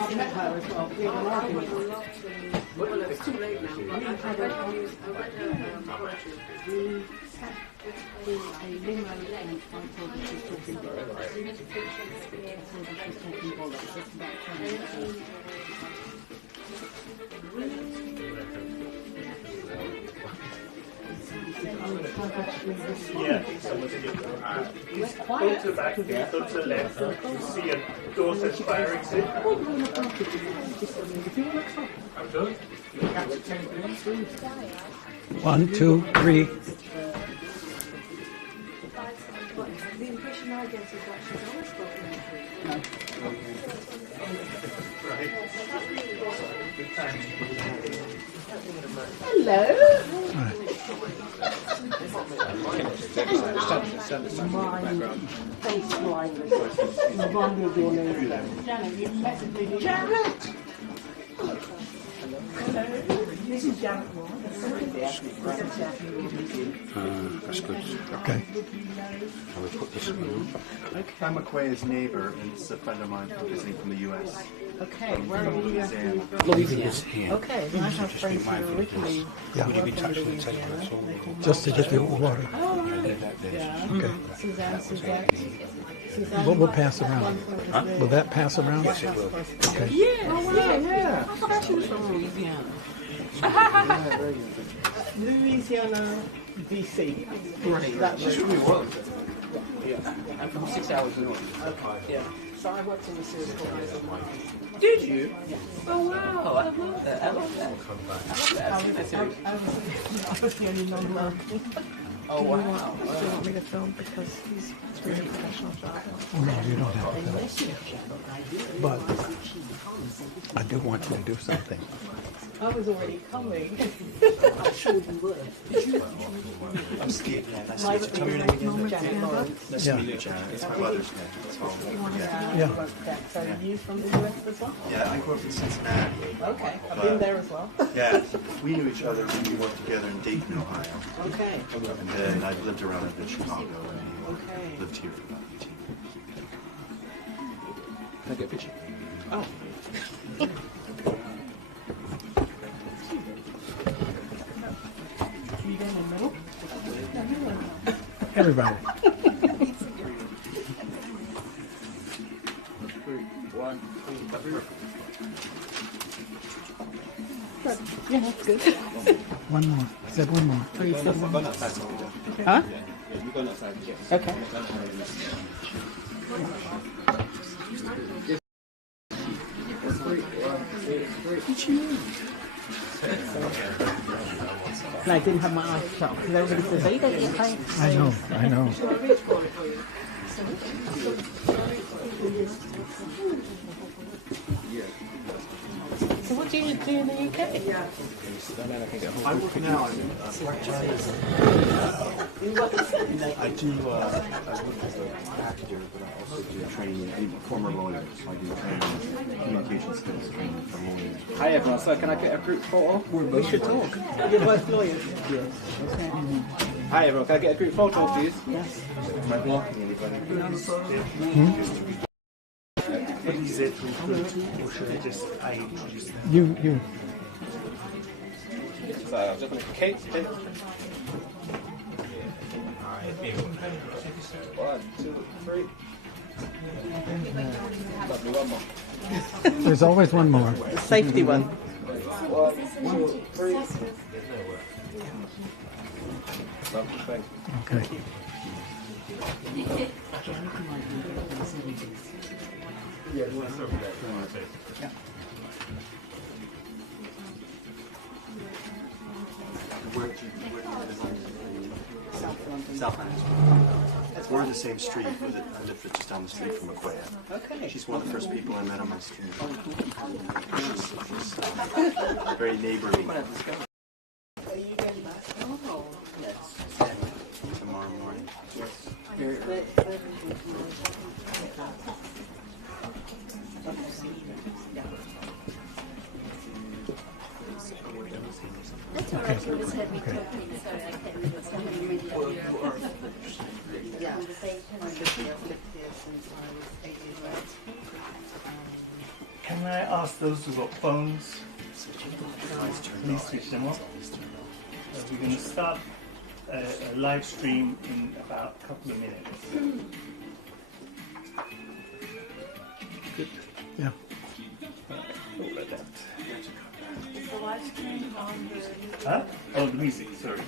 I've met her as well. We had an argument. Well, it's too late now. But I read a poetry. A limo and I told her she's talking bollocks. I told her she's talking bollocks. It's about 20 minutes. Yeah, so go to the back, go to the left, you see a door says fire exit. I'm done. 1, 2, 3. The impression I get is that she's always spoken in Hello. My face line remind me of your name. Janet, you messaged me. Janet! Hello. This is Janet Moore. That's good. Okay. I will put this one. I'm McQuay's neighbour, and it's a friend of mine visiting from the US. Okay, where are we Louisiana. Louisiana. Okay, I have friends who are originally Yeah. from Louisiana. Just to get the water. Oh, right. Yeah. Okay. Suzanne. We'll pass around. Huh? Will that pass around? Yes, it will. Okay. Yeah. I thought she was from Louisiana. Louisiana, DC. Right. That's She really was. Yeah. I'm from 6 hours north. Okay. Yeah. So I worked in the Suez Corporation. Did you? Yes. Oh wow! I love that. I love that. I love that. I was the only non-American. Oh wow! Do you want me to film because he's really professional shot? Oh, no, you don't have to. But I do want you to do something. I was already coming. I'm sure you would. I'm Steve. Yeah, nice to meet you. Tell me your name again. Janet Lawrence. Nice to meet you, Janet. It's my mother's name. That's home. Yeah. So you from the US as well? Yeah, I grew up in Cincinnati. Okay, I've been there as well. Yeah, we knew each other when we worked together in Dayton, Ohio. Okay. And then I've lived around in Chicago and Okay. lived here for about 18 years. Can I get a picture? Oh. You down in the middle? Everybody. One, two, three. Yeah, that's good. One more. I said one more. Oh, you said one. Go outside. Huh? Yeah, you go outside. Okay. And I didn't have my eyes shut because everybody says, "Are you going to get paid?" I know. I know. So what do you do in the UK? I work now. I'm part-time. I do. I work as a actor, but I also do training. I'm a former lawyer, so I do training, communication skills training for lawyers. Hi everyone. So can I get a group photo? We should talk. You're both lawyers. Yes. Hi everyone. Can I get a group photo, please? Yes. Am I blocking anybody? What is it or should I just introduce them? You. So I'm just going to Kate. 1, 2, 3. Lovely, one more. There's always one more. The safety one. 1, 2, 3. Lovely, thank you. Okay. Yeah, you want to start with that? Yeah. Where did you design? South London. We're in the same street. I live just down the street from McQuay. Okay. She's one of the first people I met on my street. She's very neighborly. Are you going back tomorrow? Yes. Tomorrow morning. That's all right. You just heard me talking. Sorry, I can't remember something immediately. Yeah. Conversation. I've lived here since I was 8 years old. Can I ask those who've got phones, please switch them off? We're going to start a live stream in about a couple of minutes. Good. Yeah. All like that. Is the live stream on the... Huh? Oh, the music, sorry.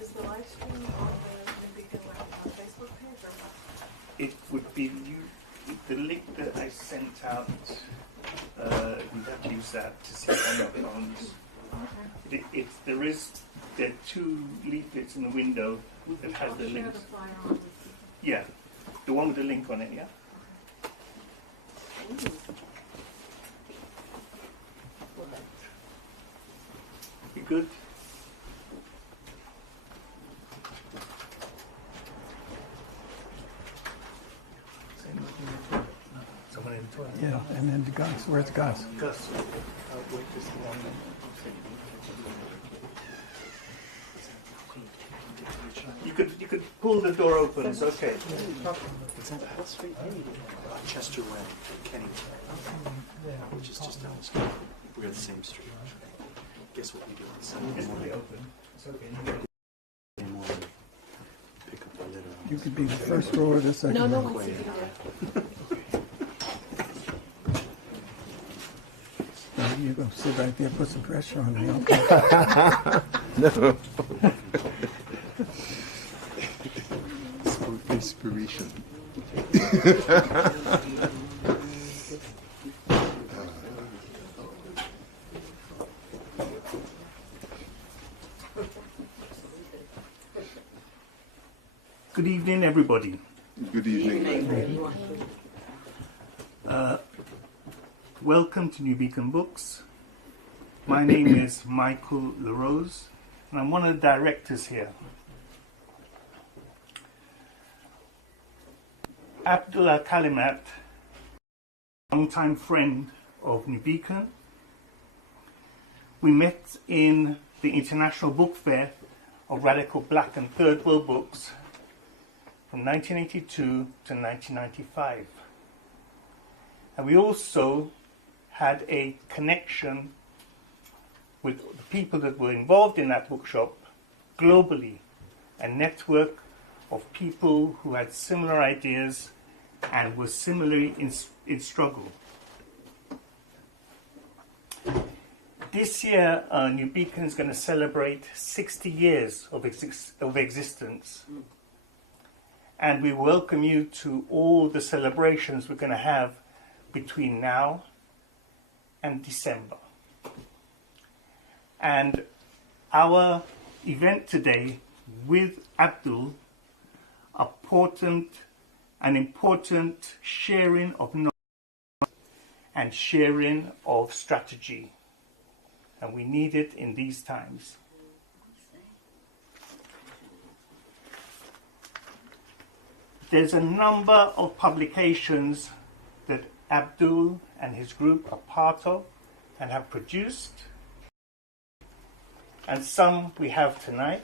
Is the live stream on the Facebook page or what? It would be the link that I sent out. You have to use that to see it on your phones. There are two leaflets in the window that has the links. Yeah, the one with the link on it. Yeah. You good? Someone in the toilet. Yeah, and then the Gus. Where's Gus? Gus, I'll wait just a moment. You could pull the door open. It's okay. It's at Hill Street, Chester Way, Kennington, which is just down the street. We're at the same street. Guess what we do on Sunday It's morning? really open. It's okay. Sunday morning, pick up the litter. You could be the first row or the second No, no row. one's sitting there. You go sit right there, put some pressure on me. Okay. No. Inspiration. Good evening, everybody. Good evening. Welcome to New Beacon Books. My name is Michael LaRose, and I'm one of the directors here. Abdul Al-Kalimat, longtime friend of New Beacon. We met in the International Book Fair of Radical Black and Third World Books from 1982 to 1995. And we also had a connection with the people that were involved in that bookshop globally, a network of people who had similar ideas and were similarly in struggle. This year, New Beacon is going to celebrate 60 years of existence. And we welcome you to all the celebrations we're going to have between now and December. And our event today with Abdul, an important sharing of knowledge and sharing of strategy. And we need it in these times. There's a number of publications that Abdul and his group are part of and have produced, and some we have tonight.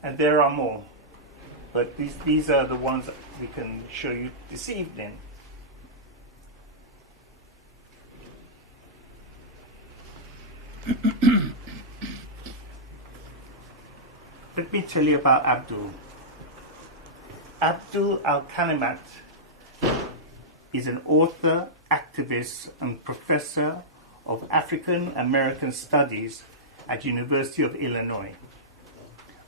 And there are more, but these are the ones that we can show you this evening. Let me tell you about Abdul. Abdul Al-Kalimat is an author, activist, and professor of African American Studies at University of Illinois,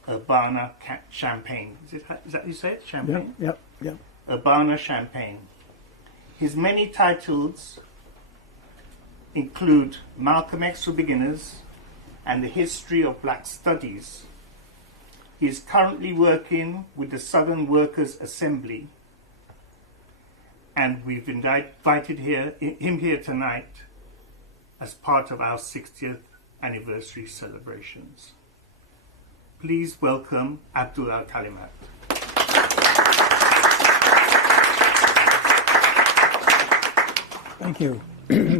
Urbana-Champaign. Is that how you say it? Champaign? Yep. Urbana-Champaign. His many titles include Malcolm X for Beginners and the History of Black Studies. He is currently working with the Southern Workers Assembly and we've invited him here tonight as part of our 60th anniversary celebrations. Please welcome Abdul Al-Kalimat. Thank you.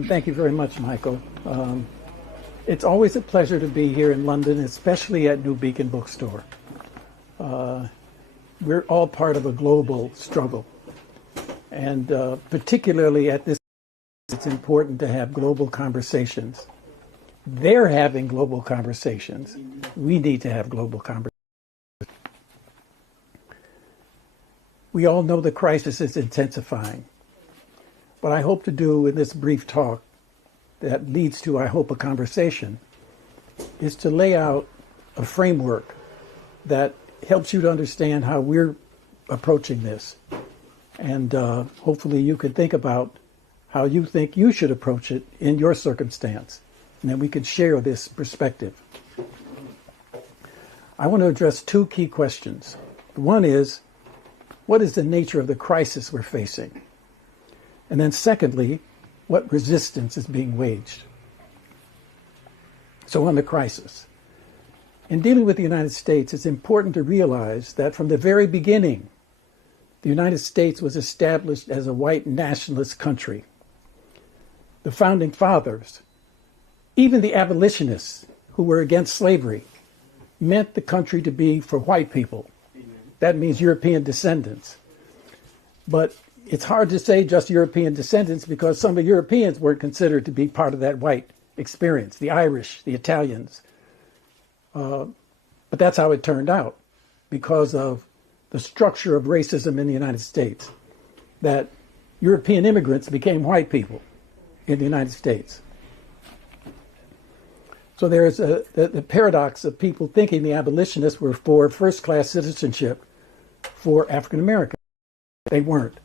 Thank you very much, Michael. It's always a pleasure to be here in London, especially at New Beacon Bookstore. We're all part of a global struggle. And particularly at this, it's important to have global conversations. They're having global conversations. We need to have global conversations. We all know the crisis is intensifying. What I hope to do in this brief talk that leads to, I hope, a conversation is to lay out a framework that helps you to understand how we're approaching this. And hopefully you can think about how you think you should approach it in your circumstance. And then we can share this perspective. I want to address two key questions. One is, what is the nature of the crisis we're facing? And then secondly, what resistance is being waged? So on the crisis. In dealing with the United States, it's important to realize that from the very beginning, the United States was established as a white nationalist country. The founding fathers, even the abolitionists who were against slavery, meant the country to be for white people. That means European descendants. But it's hard to say just European descendants because some of the Europeans weren't considered to be part of that white experience, the Irish, the Italians. But that's how it turned out because of the structure of racism in the United States, that European immigrants became white people in the United States. So there's the paradox of people thinking the abolitionists were for first-class citizenship for African Americans. They weren't.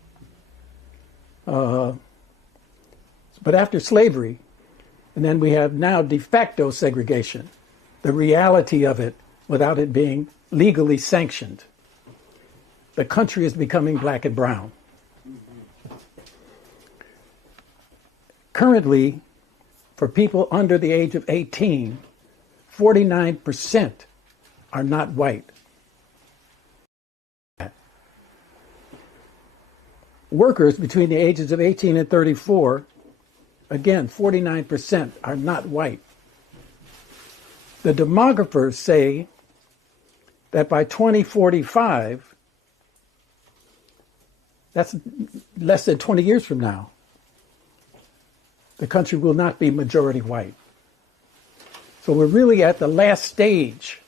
But after slavery, and then we have now de facto segregation, the reality of it without it being legally sanctioned. The country is becoming black and brown. Currently, for people under the age of 18, 49% are not white. Workers between the ages of 18 and 34, again, 49% are not white. The demographers say that by 2045, that's less than 20 years from now, the country will not be majority white. So we're really at the last stage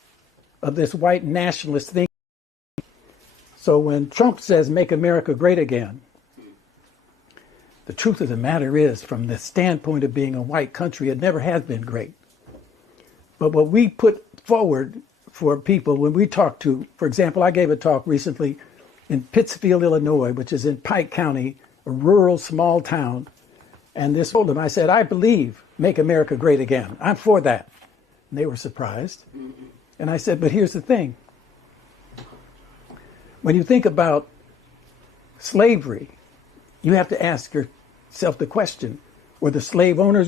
of this white nationalist thing. So when Trump says, "Make America great again," the truth of the matter is, from the standpoint of being a white country, it never has been great. But what we put forward for people when we talk to, for example, I gave a talk recently in Pittsfield, Illinois, which is in Pike County, a rural small town. And this told them, I said, I believe Make America Great Again. I'm for that. And they were surprised. And I said, but here's the thing. When you think about slavery, you have to ask yourself the question, were the slave owners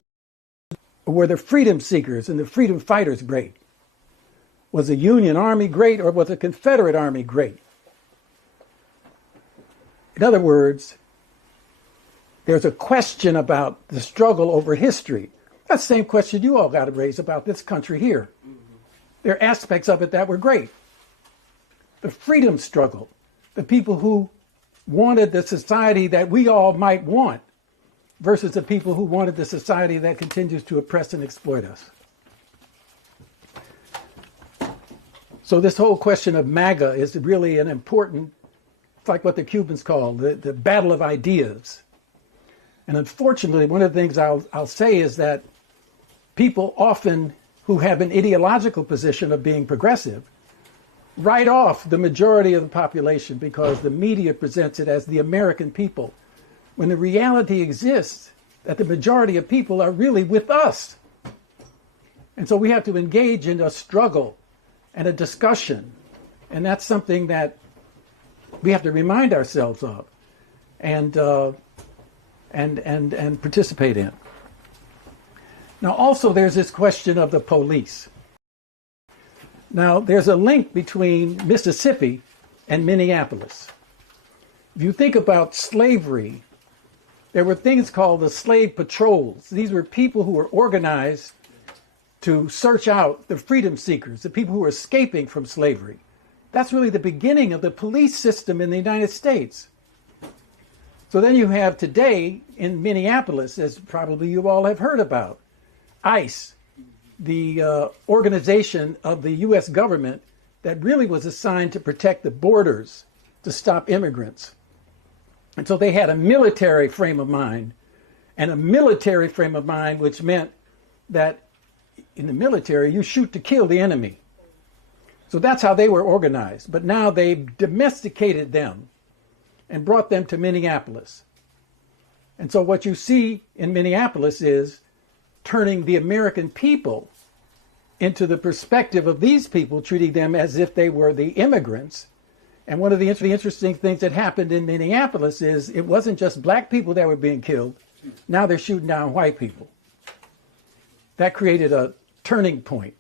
or were the freedom seekers and the freedom fighters great? Was the Union Army great or was the Confederate Army great? In other words, there's a question about the struggle over history. That's the same question you all got to raise about this country here. There are aspects of it that were great. The freedom struggle, the people who wanted the society that we all might want versus the people who wanted the society that continues to oppress and exploit us. So this whole question of MAGA is really an important, it's like what the Cubans call the battle of ideas. And unfortunately, one of the things I'll say is that people often who have an ideological position of being progressive write off the majority of the population because the media presents it as the American people, when the reality exists that the majority of people are really with us. And so we have to engage in a struggle and a discussion. And that's something that we have to remind ourselves of. And and participate in. Now, also, there's this question of the police. Now, there's a link between Mississippi and Minneapolis. If you think about slavery, there were things called the slave patrols. These were people who were organized to search out the freedom seekers, the people who were escaping from slavery. That's really the beginning of the police system in the United States. So then you have today in Minneapolis, as probably you all have heard about, ICE, the organization of the U.S. government that really was assigned to protect the borders, to stop immigrants. And so they had a military frame of mind, and a military frame of mind which meant that in the military you shoot to kill the enemy. So that's how they were organized. But now they've domesticated them and brought them to Minneapolis. And so what you see in Minneapolis is turning the American people into the perspective of these people, treating them as if they were the immigrants. And one of the interesting things that happened in Minneapolis is it wasn't just black people that were being killed. Now they're shooting down white people. That created a turning point.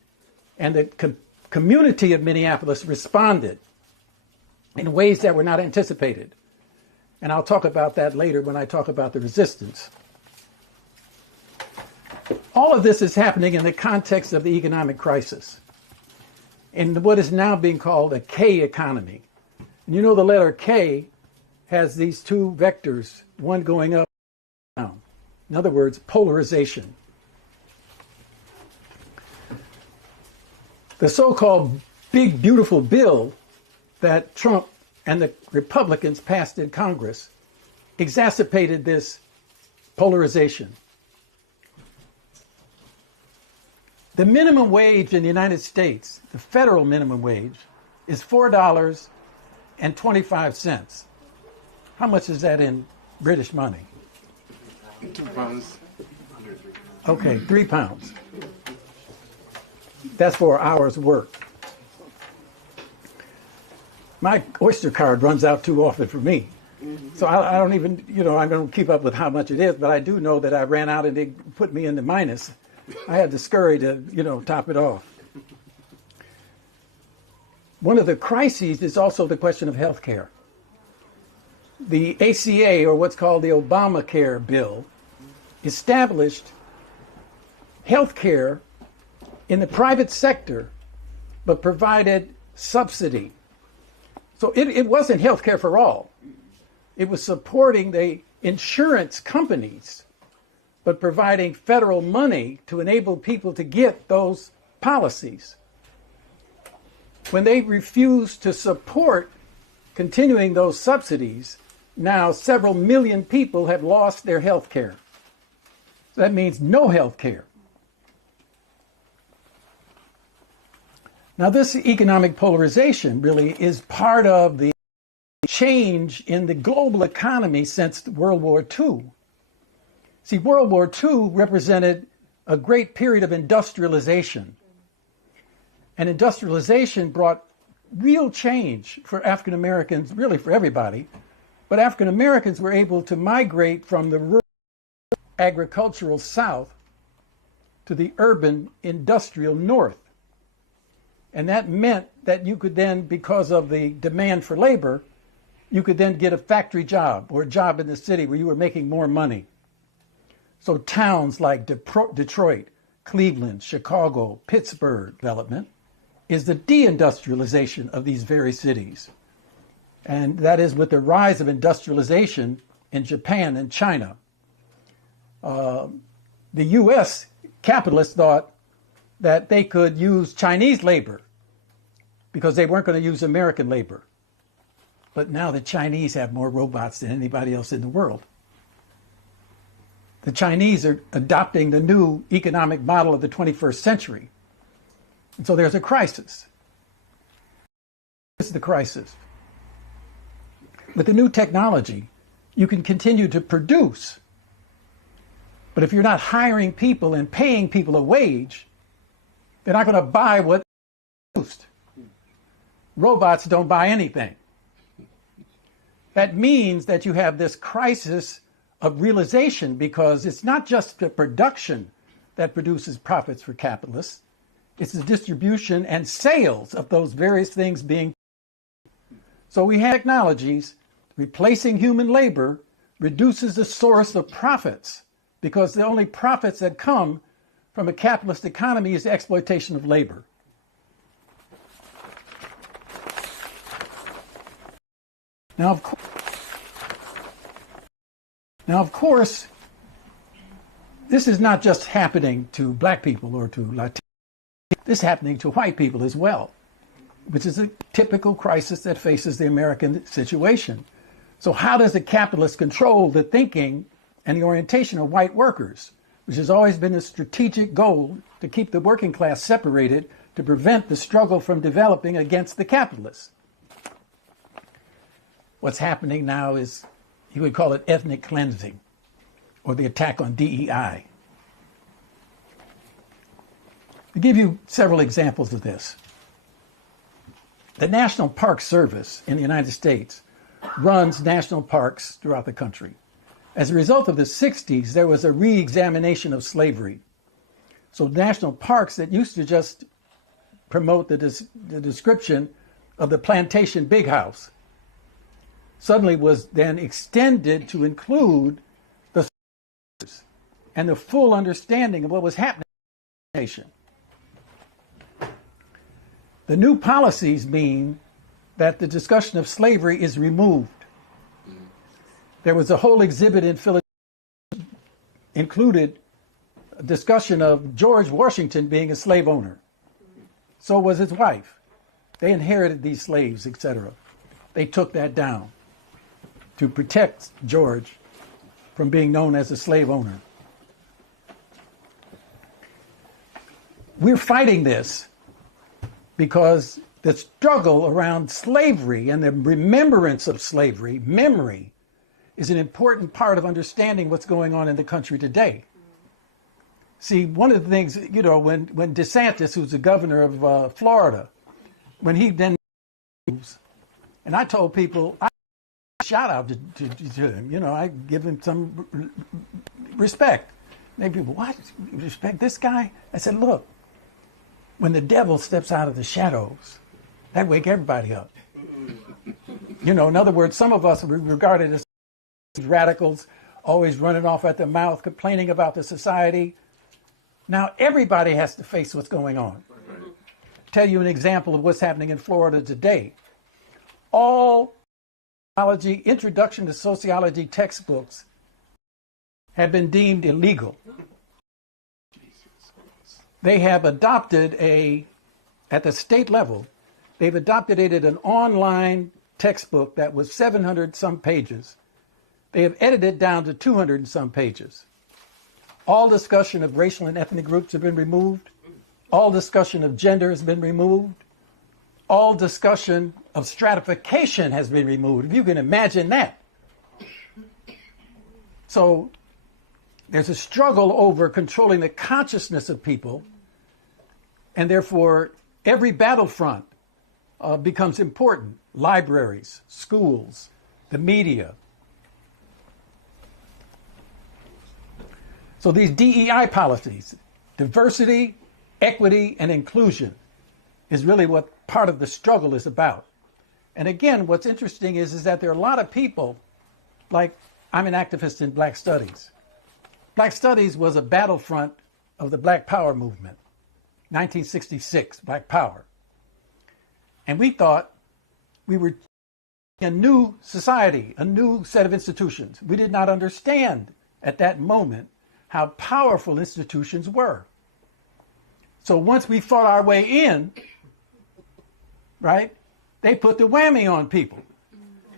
And the community of Minneapolis responded in ways that were not anticipated. And I'll talk about that later when I talk about the resistance. All of this is happening in the context of the economic crisis, in what is now being called a K economy. And you know the letter K has these two vectors, one going up and down. In other words, polarization. The so-called big, beautiful bill that Trump and the Republicans passed in Congress exacerbated this polarization. The minimum wage in the United States, the federal minimum wage, is $4.25. How much is that in British money? £2. Okay, £3. That's for an hour's work. My Oyster card runs out too often for me. So I don't even, I don't keep up with how much it is, but I do know that I ran out and they put me in the minus. I had to scurry to, top it off. One of the crises is also the question of health care. The ACA, or what's called the Obamacare bill, established health care in the private sector, but provided subsidy. So it wasn't health care for all. It was supporting the insurance companies, but providing federal money to enable people to get those policies. When they refused to support continuing those subsidies, now several million people have lost their health care. So that means no health care. Now, this economic polarization really is part of the change in the global economy since World War II. See, World War II represented a great period of industrialization. And industrialization brought real change for African Americans, really for everybody. But African Americans were able to migrate from the rural agricultural South to the urban industrial North. And that meant that you could then, because of the demand for labor, you could then get a factory job or a job in the city where you were making more money. So towns like Detroit, Cleveland, Chicago, Pittsburgh development is the deindustrialization of these very cities. And that is with the rise of industrialization in Japan and China. The U.S. capitalists thought that they could use Chinese labor because they weren't going to use American labor. But now the Chinese have more robots than anybody else in the world. The Chinese are adopting the new economic model of the 21st century. And so there's a crisis. This is the crisis. With the new technology, you can continue to produce. But if you're not hiring people and paying people a wage, they're not going to buy what produced. Robots don't buy anything. That means that you have this crisis of realization, because it's not just the production that produces profits for capitalists, it's the distribution and sales of those various things being. So we have technologies replacing human labor reduces the source of profits, because the only profits that come from a capitalist economy is the exploitation of labor. Now, of course, this is not just happening to black people or to Latinos. This is happening to white people as well, which is a typical crisis that faces the American situation. So how does the capitalist control the thinking and the orientation of white workers, which has always been a strategic goal to keep the working class separated to prevent the struggle from developing against the capitalists? What's happening now is, you would call it ethnic cleansing, or the attack on DEI. To give you several examples of this, the National Park Service in the United States runs national parks throughout the country. As a result of the 60s, there was a re-examination of slavery. So national parks that used to just promote the description of the plantation big house suddenly was then extended to include the and the full understanding of what was happening in the nation. The new policies mean that the discussion of slavery is removed. There was a whole exhibit in Philadelphia included a discussion of George Washington being a slave owner. So was his wife. They inherited these slaves, etc. They took that down to protect George from being known as a slave owner. We're fighting this because the struggle around slavery and the remembrance of slavery, memory, is an important part of understanding what's going on in the country today. See, one of the things, you know, when DeSantis, who's the governor of Florida, when he then, and I told people, I shout out to him, you know, I give him some respect. Maybe people, what? You respect this guy? I said, look, when the devil steps out of the shadows, that wake everybody up. You know, in other words, some of us are regarded as radicals, always running off at the mouth, complaining about the society. Now everybody has to face what's going on. Tell you an example of what's happening in Florida today. All introduction to sociology textbooks have been deemed illegal. They have adopted at the state level, they've adopted an online textbook that was 700 some pages. They have edited it down to 200 and some pages. All discussion of racial and ethnic groups have been removed. All discussion of gender has been removed. All discussion of stratification has been removed, if you can imagine that. So there's a struggle over controlling the consciousness of people, and therefore every battlefront becomes important. Libraries, schools, the media. So these DEI policies, diversity, equity, and inclusion, is really what part of the struggle is about. And again, what's interesting is that there are a lot of people, like I'm an activist in Black Studies. Black Studies was a battlefront of the Black Power movement, 1966, Black Power. And we thought we were a new society, a new set of institutions. We did not understand at that moment how powerful institutions were. So once we fought our way in, right, they put the whammy on people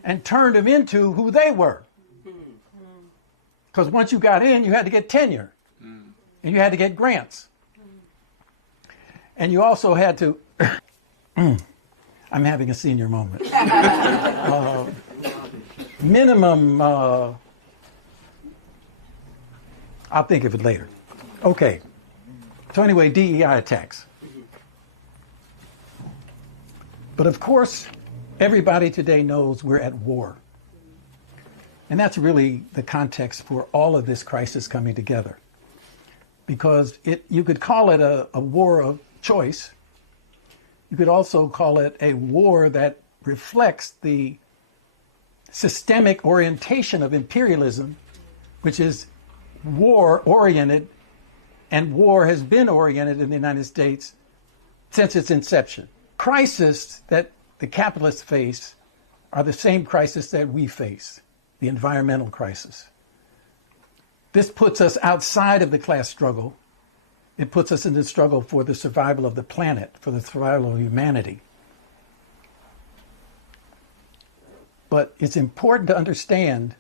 and turned them into who they were. Because once you got in, you had to get tenure, and you had to get grants. And you also had to, I'm having a senior moment. Minimum, I'll think of it later. Okay. So anyway, DEI attacks. But of course, everybody today knows we're at war. And that's really the context for all of this crisis coming together. Because you could call it a war of choice. You could also call it a war that reflects the systemic orientation of imperialism, which is war-oriented, and war has been oriented in the United States since its inception. Crises that the capitalists face are the same crisis that we face, the environmental crisis. This puts us outside of the class struggle. It puts us in the struggle for the survival of the planet, for the survival of humanity. But it's important to understand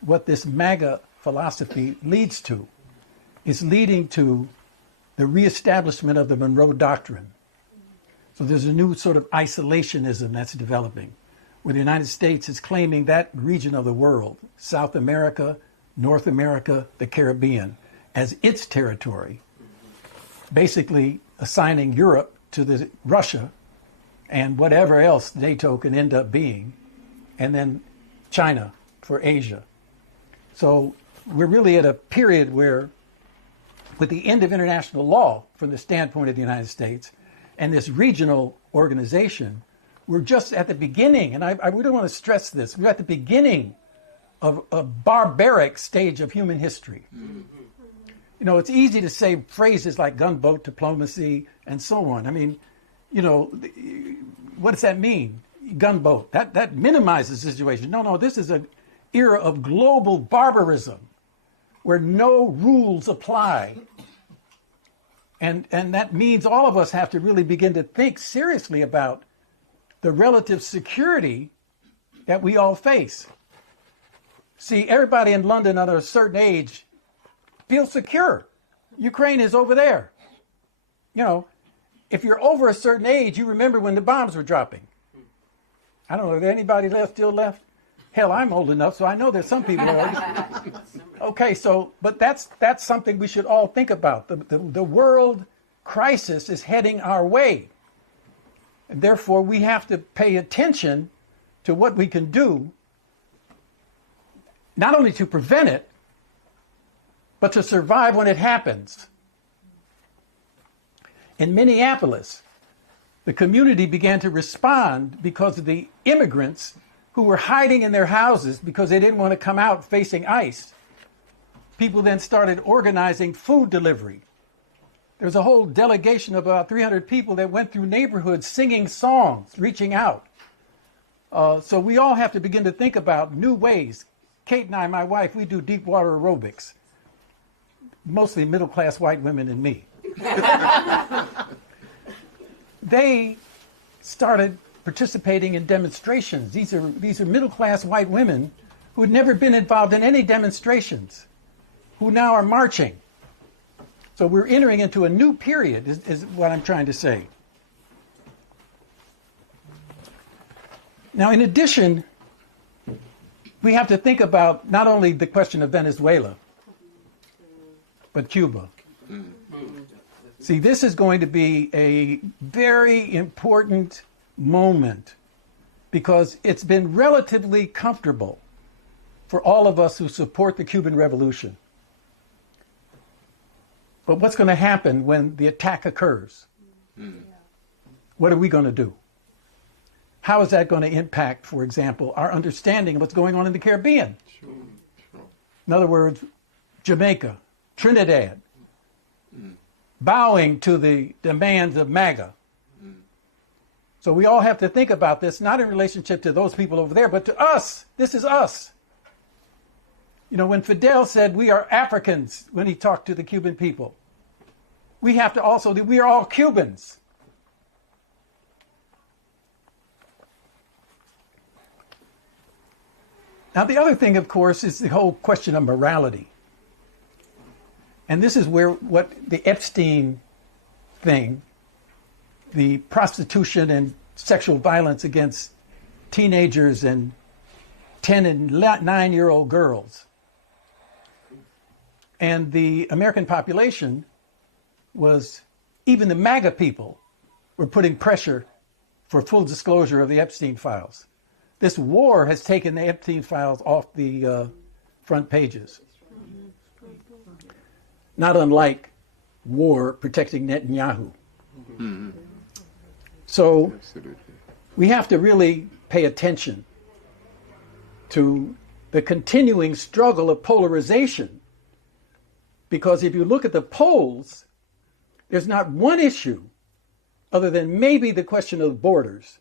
what this MAGA philosophy leads to. It's leading to the reestablishment of the Monroe Doctrine. So there's a new sort of isolationism that's developing, where the United States is claiming that region of the world, South America, North America, the Caribbean, as its territory, basically assigning Europe to Russia and whatever else NATO can end up being, and then China for Asia. So we're really at a period where, with the end of international law from the standpoint of the United States and this regional organization, we're just at the beginning, and I really want to stress this, we're at the beginning of a barbaric stage of human history. You know, it's easy to say phrases like gunboat diplomacy and so on. I mean, you know, what does that mean? Gunboat, that minimizes the situation. No, this is an era of global barbarism where no rules apply. And that means all of us have to really begin to think seriously about the relative security that we all face. See, everybody in London under a certain age feels secure. Ukraine is over there. You know, if you're over a certain age, you remember when the bombs were dropping. I don't know, is there anybody still left? Hell, I'm old enough, so I know there's some people already. Okay, so, but that's something we should all think about. The world crisis is heading our way. And therefore, we have to pay attention to what we can do, not only to prevent it, but to survive when it happens. In Minneapolis, the community began to respond because of the immigrants who were hiding in their houses because they didn't want to come out facing ICE. People then started organizing food delivery. There was a whole delegation of about 300 people that went through neighborhoods singing songs, reaching out. So we all have to begin to think about new ways. Kate and I, my wife, we do deep water aerobics. Mostly middle-class white women and me. They started participating in demonstrations. These are middle-class white women who had never been involved in any demonstrations, who now are marching. So we're entering into a new period, is what I'm trying to say. Now, in addition, we have to think about not only the question of Venezuela, but Cuba. See, this is going to be a very important moment because it's been relatively comfortable for all of us who support the Cuban Revolution. But what's going to happen when the attack occurs? What are we going to do? How is that going to impact, for example, our understanding of what's going on in the Caribbean? In other words, Jamaica, Trinidad, bowing to the demands of MAGA. So we all have to think about this, not in relationship to those people over there, but to us. This is us. You know, when Fidel said we are Africans when he talked to the Cuban people, we have to also, we are all Cubans. Now, the other thing, of course, is the whole question of morality. And this is where what the Epstein thing, the prostitution and sexual violence against teenagers and 10 and 9-year-old girls. And the American population was, even the MAGA people were putting pressure for full disclosure of the Epstein files. This war has taken the Epstein files off the front pages. Not unlike war protecting Netanyahu. So we have to really pay attention to the continuing struggle of polarization, because if you look at the polls, there's not one issue other than maybe the question of borders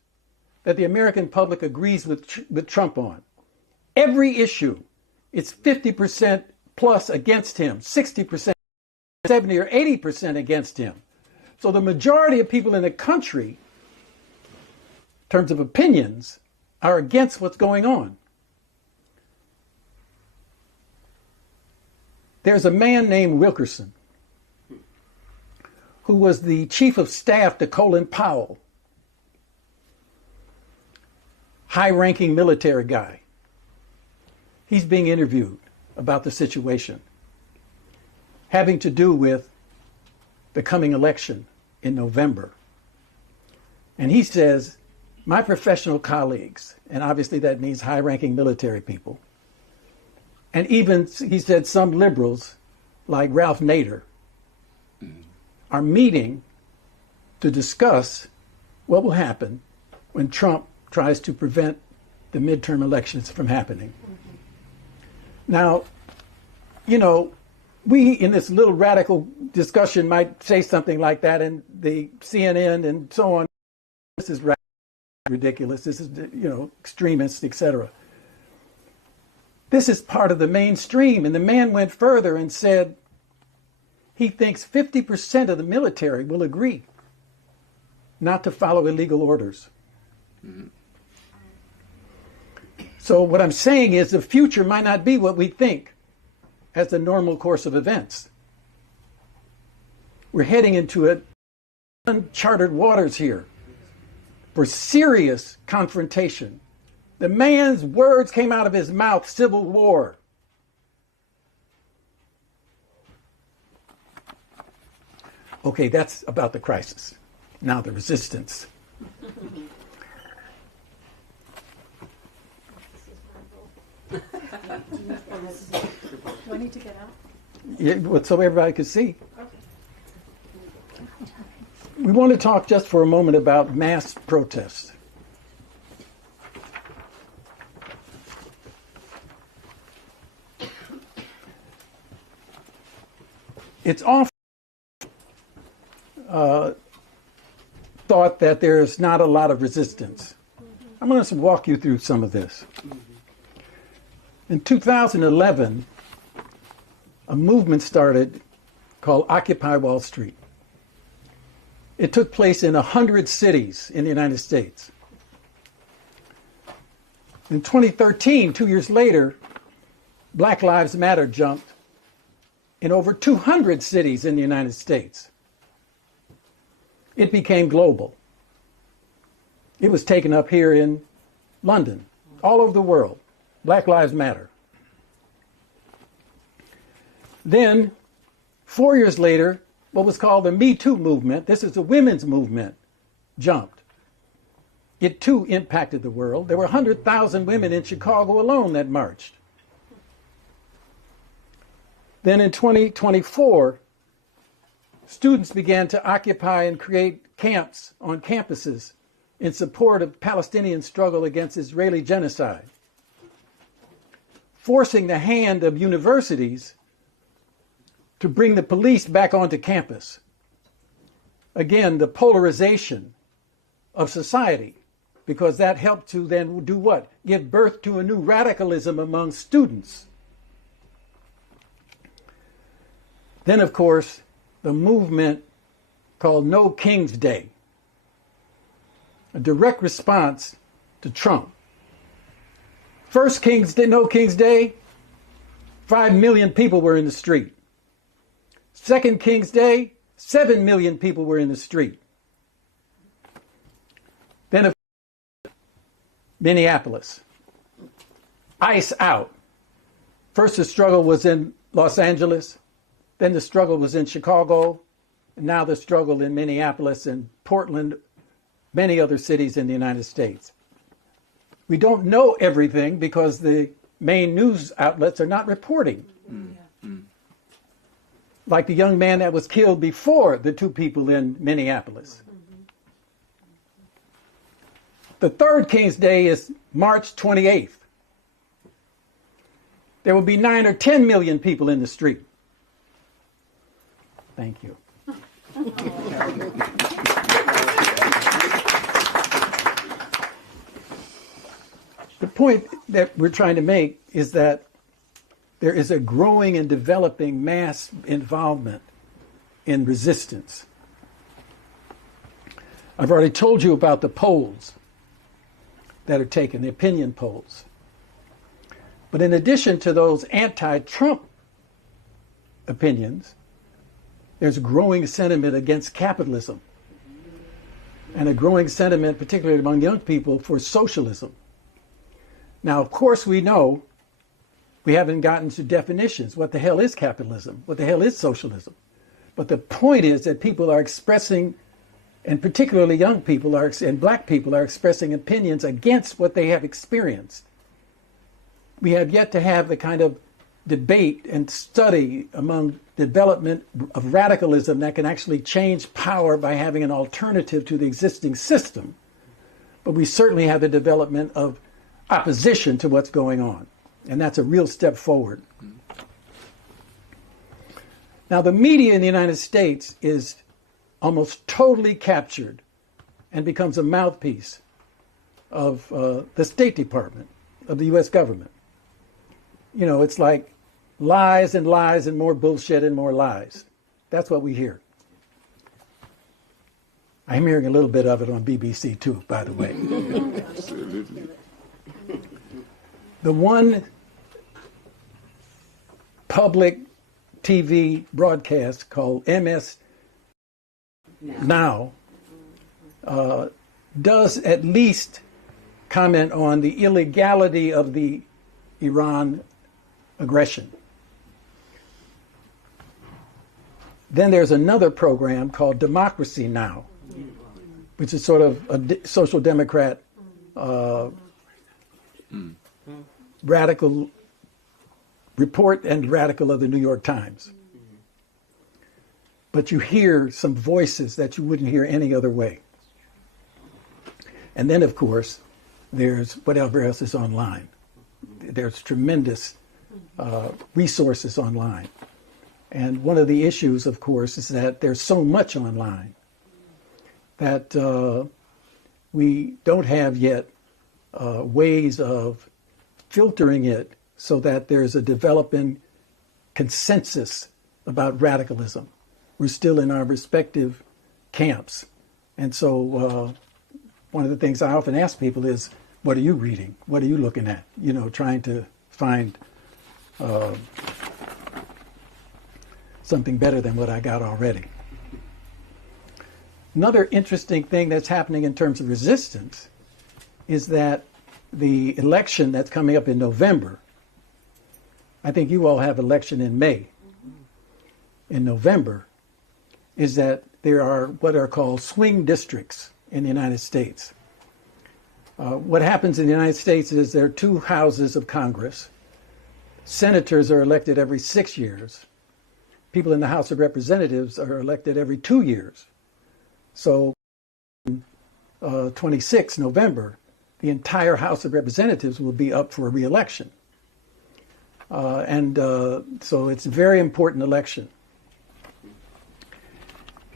that the American public agrees with Trump on. Every issue, it's 50% plus against him, 60%, 70 or 80% against him. So the majority of people in the country, in terms of opinions, are against what's going on. There's a man named Wilkerson who was the chief of staff to Colin Powell, high-ranking military guy. He's being interviewed about the situation having to do with the coming election in November. And he says, my professional colleagues, and obviously that means high-ranking military people, and even, he said, some liberals like Ralph Nader are meeting to discuss what will happen when Trump tries to prevent the midterm elections from happening. Now, you know, we in this little radical discussion might say something like that, and the CNN and so on, this is ridiculous, this is, you know, extremist, etc. This is part of the mainstream, and the man went further and said he thinks 50% of the military will agree not to follow illegal orders. So what I'm saying is the future might not be what we think as the normal course of events. We're heading into uncharted waters here for serious confrontation. The man's words came out of his mouth, civil war. Okay, that's about the crisis. Now the resistance. Do I need to get out? Yeah, so everybody could see. We want to talk just for a moment about mass protests. It's often thought that there's not a lot of resistance. I'm going to walk you through some of this. In 2011, a movement started called Occupy Wall Street. It took place in 100 cities in the United States. In 2013, 2 years later, Black Lives Matter jumped in over 200 cities in the United States. It became global. It was taken up here in London, all over the world. Black Lives Matter. Then, 4 years later, what was called the Me Too movement, this is a women's movement, jumped. It too impacted the world. There were 100,000 women in Chicago alone that marched. Then in 2024, students began to occupy and create camps on campuses in support of Palestinian struggle against Israeli genocide, forcing the hand of universities to bring the police back onto campus. Again, the polarization of society, because that helped to then do what? Give birth to a new radicalism among students. Then, of course, the movement called No King's Day, a direct response to Trump. First King's Day, No King's Day, 5 million people were in the street. Second King's Day, 7 million people were in the street. Then Minneapolis, ICE out. First the struggle was in Los Angeles, then the struggle was in Chicago, and now the struggle in Minneapolis and Portland, many other cities in the United States. We don't know everything because the main news outlets are not reporting. Like the young man that was killed before the two people in Minneapolis. The third King's Day is March 28th. There will be 9 or 10 million people in the street. Thank you. The point that we're trying to make is that there is a growing and developing mass involvement in resistance. I've already told you about the polls that are taken, the opinion polls. But in addition to those anti-Trump opinions, there's a growing sentiment against capitalism and a growing sentiment, particularly among young people, for socialism. Now, of course, we know we haven't gotten to definitions. What the hell is capitalism? What the hell is socialism? But the point is that people are expressing, and particularly young people and black people are expressing opinions against what they have experienced. We have yet to have the kind of debate and study among development of radicalism that can actually change power by having an alternative to the existing system. But we certainly have the development of opposition to what's going on. And that's a real step forward. Now, the media in the United States is almost totally captured and becomes a mouthpiece of the State Department, of the U.S. government. You know, it's like lies and lies and more bullshit and more lies. That's what we hear. I'm hearing a little bit of it on BBC too, by the way. The one public TV broadcast called MS Now does at least comment on the illegality of the Iran aggression. Then there's another program called Democracy Now, which is sort of a social democrat radical report and radical of the New York Times. But you hear some voices that you wouldn't hear any other way. And then, of course, there's whatever else is online. There's tremendous resources online. And one of the issues, of course, is that there's so much online that we don't have yet ways of filtering it so that there's a developing consensus about radicalism. We're still in our respective camps. And so one of the things I often ask people is, what are you reading? What are you looking at? You know, trying to find something better than what I got already. Another interesting thing that's happening in terms of resistance is that the election that's coming up in November, I think you all have election in May. In November, is that there are what are called swing districts in the United States. What happens in the United States is there are 2 houses of Congress. Senators are elected every 6 years. People in the House of Representatives are elected every 2 years. So 26 November, the entire House of Representatives will be up for a re-election. So it's a very important election.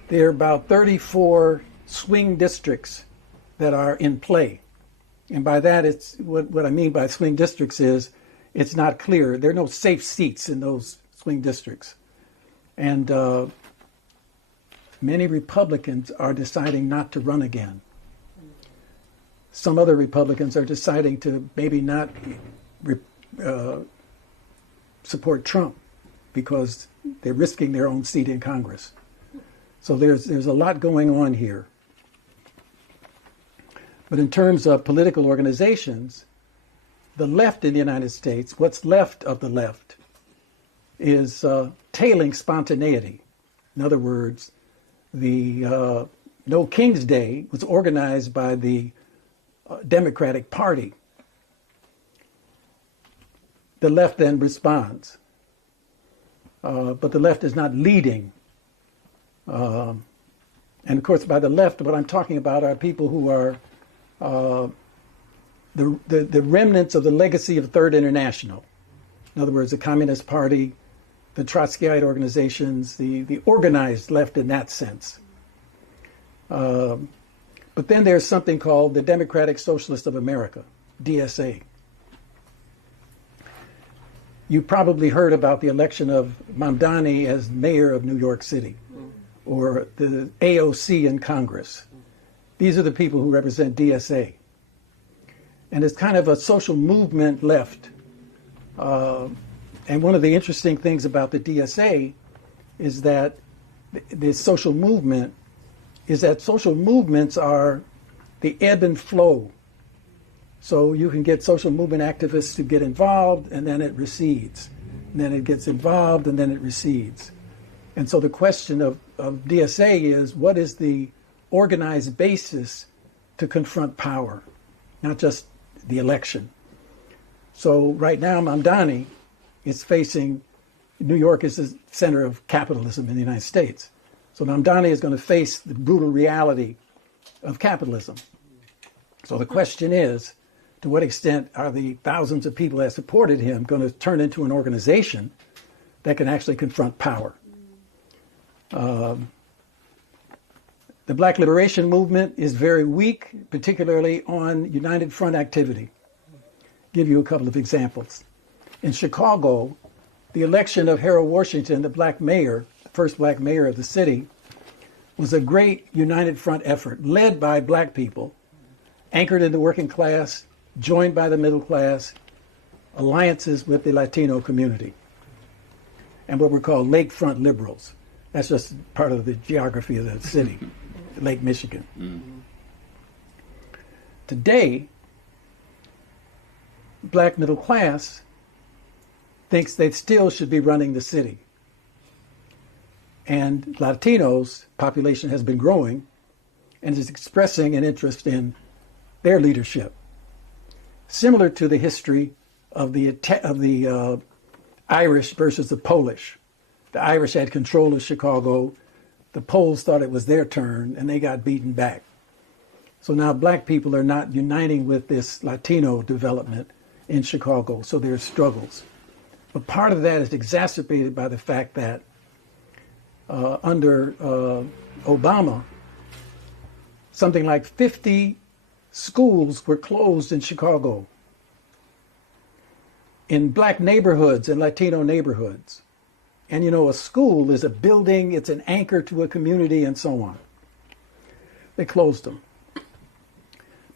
There are about 34 swing districts that are in play. And by that, it's what I mean by swing districts is it's not clear. There are no safe seats in those swing districts. And many Republicans are deciding not to run again. Some other Republicans are deciding to maybe not support Trump because they're risking their own seat in Congress. So there's a lot going on here. But in terms of political organizations, the left in the United States, what's left of the left, is tailing spontaneity. In other words, the No King's Day was organized by the Democratic Party the left then responds. But the left is not leading. And of course, by the left, what I'm talking about are people who are the remnants of the legacy of Third International. In other words, the Communist Party, the Trotskyite organizations, the organized left in that sense. But then there's something called the Democratic Socialists of America, DSA. You probably heard about the election of Mamdani as mayor of New York City, or the AOC in Congress. These are the people who represent DSA. And it's kind of a social movement left. And one of the interesting things about the DSA is that the social movement is that social movements are the ebb and flow. So you can get social movement activists to get involved, and then it recedes. And then it gets involved, and then it recedes. And so the question of DSA is, what is the organized basis to confront power, not just the election? So right now, Mamdani is facing, New York is the center of capitalism in the United States. So Mamdani is going to face the brutal reality of capitalism. So the question is, to what extent are the thousands of people that supported him going to turn into an organization that can actually confront power? The Black Liberation Movement is very weak, particularly on United Front activity. Give you a couple of examples. In Chicago, the election of Harold Washington, the black mayor, the first black mayor of the city, was a great United Front effort led by black people, anchored in the working class, joined by the middle class, alliances with the Latino community, and what were called lakefront liberals. That's just part of the geography of the city, Lake Michigan. Mm-hmm. Today, black middle class thinks they still should be running the city. And Latinos' population has been growing and is expressing an interest in their leadership. Similar to the history of the Irish versus the Polish. The Irish had control of Chicago. The Poles thought it was their turn, and they got beaten back. So now black people are not uniting with this Latino development in Chicago, so there's struggles. But part of that is exacerbated by the fact that under Obama, something like 50 schools were closed in Chicago, in black neighborhoods and Latino neighborhoods. And you know, a school is a building, it's an anchor to a community, and so on. They closed them.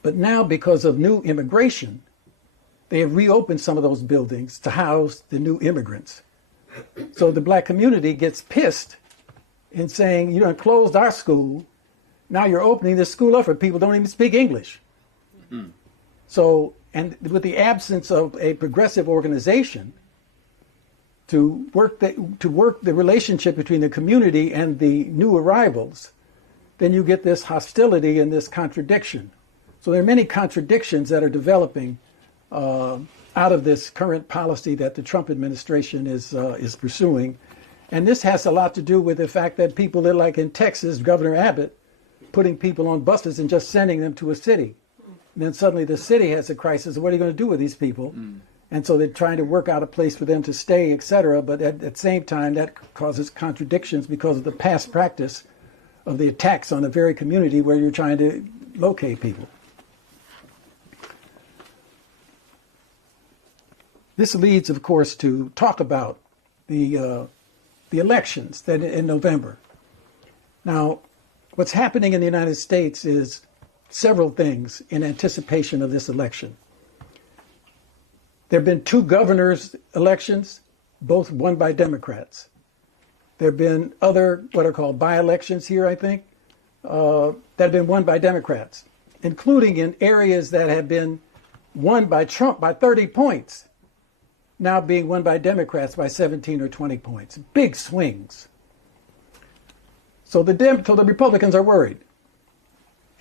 But now, because of new immigration, they have reopened some of those buildings to house the new immigrants. So the black community gets pissed in saying, you done closed our school, now you're opening this school up for people who don't even speak English. Mm. So, and with the absence of a progressive organization to work the relationship between the community and the new arrivals, then you get this hostility and this contradiction. So there are many contradictions that are developing out of this current policy that the Trump administration is pursuing. And this has a lot to do with the fact that people that, like in Texas, Governor Abbott, putting people on buses and just sending them to a city. And then suddenly the city has a crisis. What are you going to do with these people? Mm. And so they're trying to work out a place for them to stay, et cetera. But at the same time, that causes contradictions because of the past practice of the attacks on the very community where you're trying to locate people. This leads, of course, to talk about the elections that in November. Now, what's happening in the United States is several things in anticipation of this election. There have been 2 governors' elections, both won by Democrats. There have been other what are called by-elections here, I think, that have been won by Democrats, including in areas that have been won by Trump by 30 points, now being won by Democrats by 17 or 20 points. Big swings. So the Republicans are worried.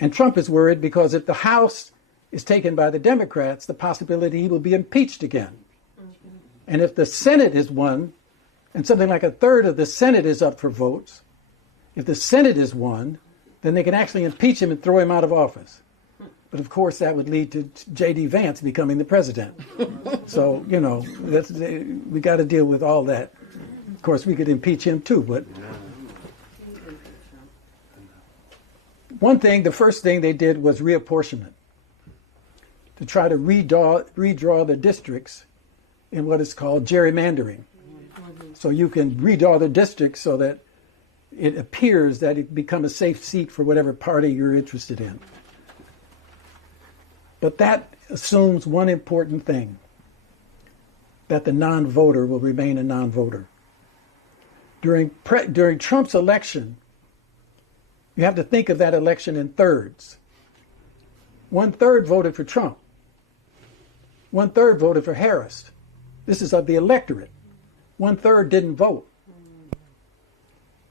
And Trump is worried because if the House is taken by the Democrats, the possibility he will be impeached again. And if the Senate is won, and something like a third of the Senate is up for votes, if the Senate is won, then they can actually impeach him and throw him out of office. But of course, that would lead to J.D. Vance becoming the president. So, you know, we got to deal with all that. Of course, we could impeach him too, but the first thing they did was reapportionment to try to redraw the districts in what is called gerrymandering. So you can redraw the districts so that it appears that it become a safe seat for whatever party you're interested in. But that assumes one important thing, that the non-voter will remain a non-voter. During Trump's election, you have to think of that election in thirds. 1/3 voted for Trump. 1/3 voted for Harris. This is of the electorate. 1/3 didn't vote.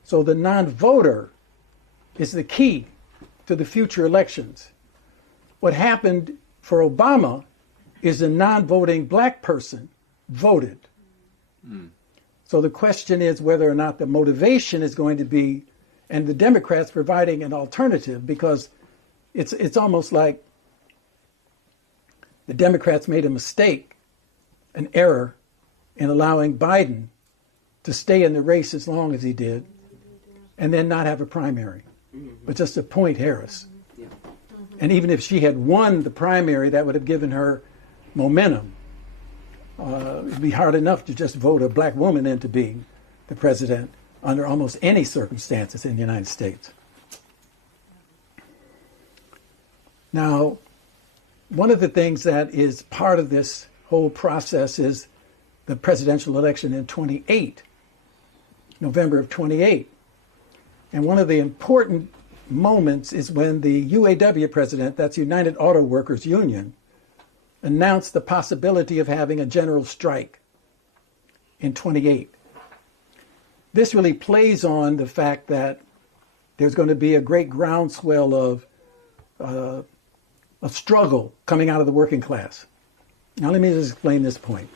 So the non-voter is the key to the future elections. What happened for Obama is a non-voting black person voted. So the question is whether or not the motivation is going to be, and the Democrats providing an alternative, because it's almost like the Democrats made a mistake, an error, in allowing Biden to stay in the race as long as he did, and then not have a primary, but just appoint Harris. And even if she had won the primary, that would have given her momentum. It'd be hard enough to just vote a black woman into being the president under almost any circumstances in the United States. Now, one of the things that is part of this whole process is the presidential election in November of 28. And one of the important moments is when the UAW president, that's United Auto Workers Union, announced the possibility of having a general strike in 28. This really plays on the fact that there's going to be a great groundswell of struggle coming out of the working class. Now let me just explain this point.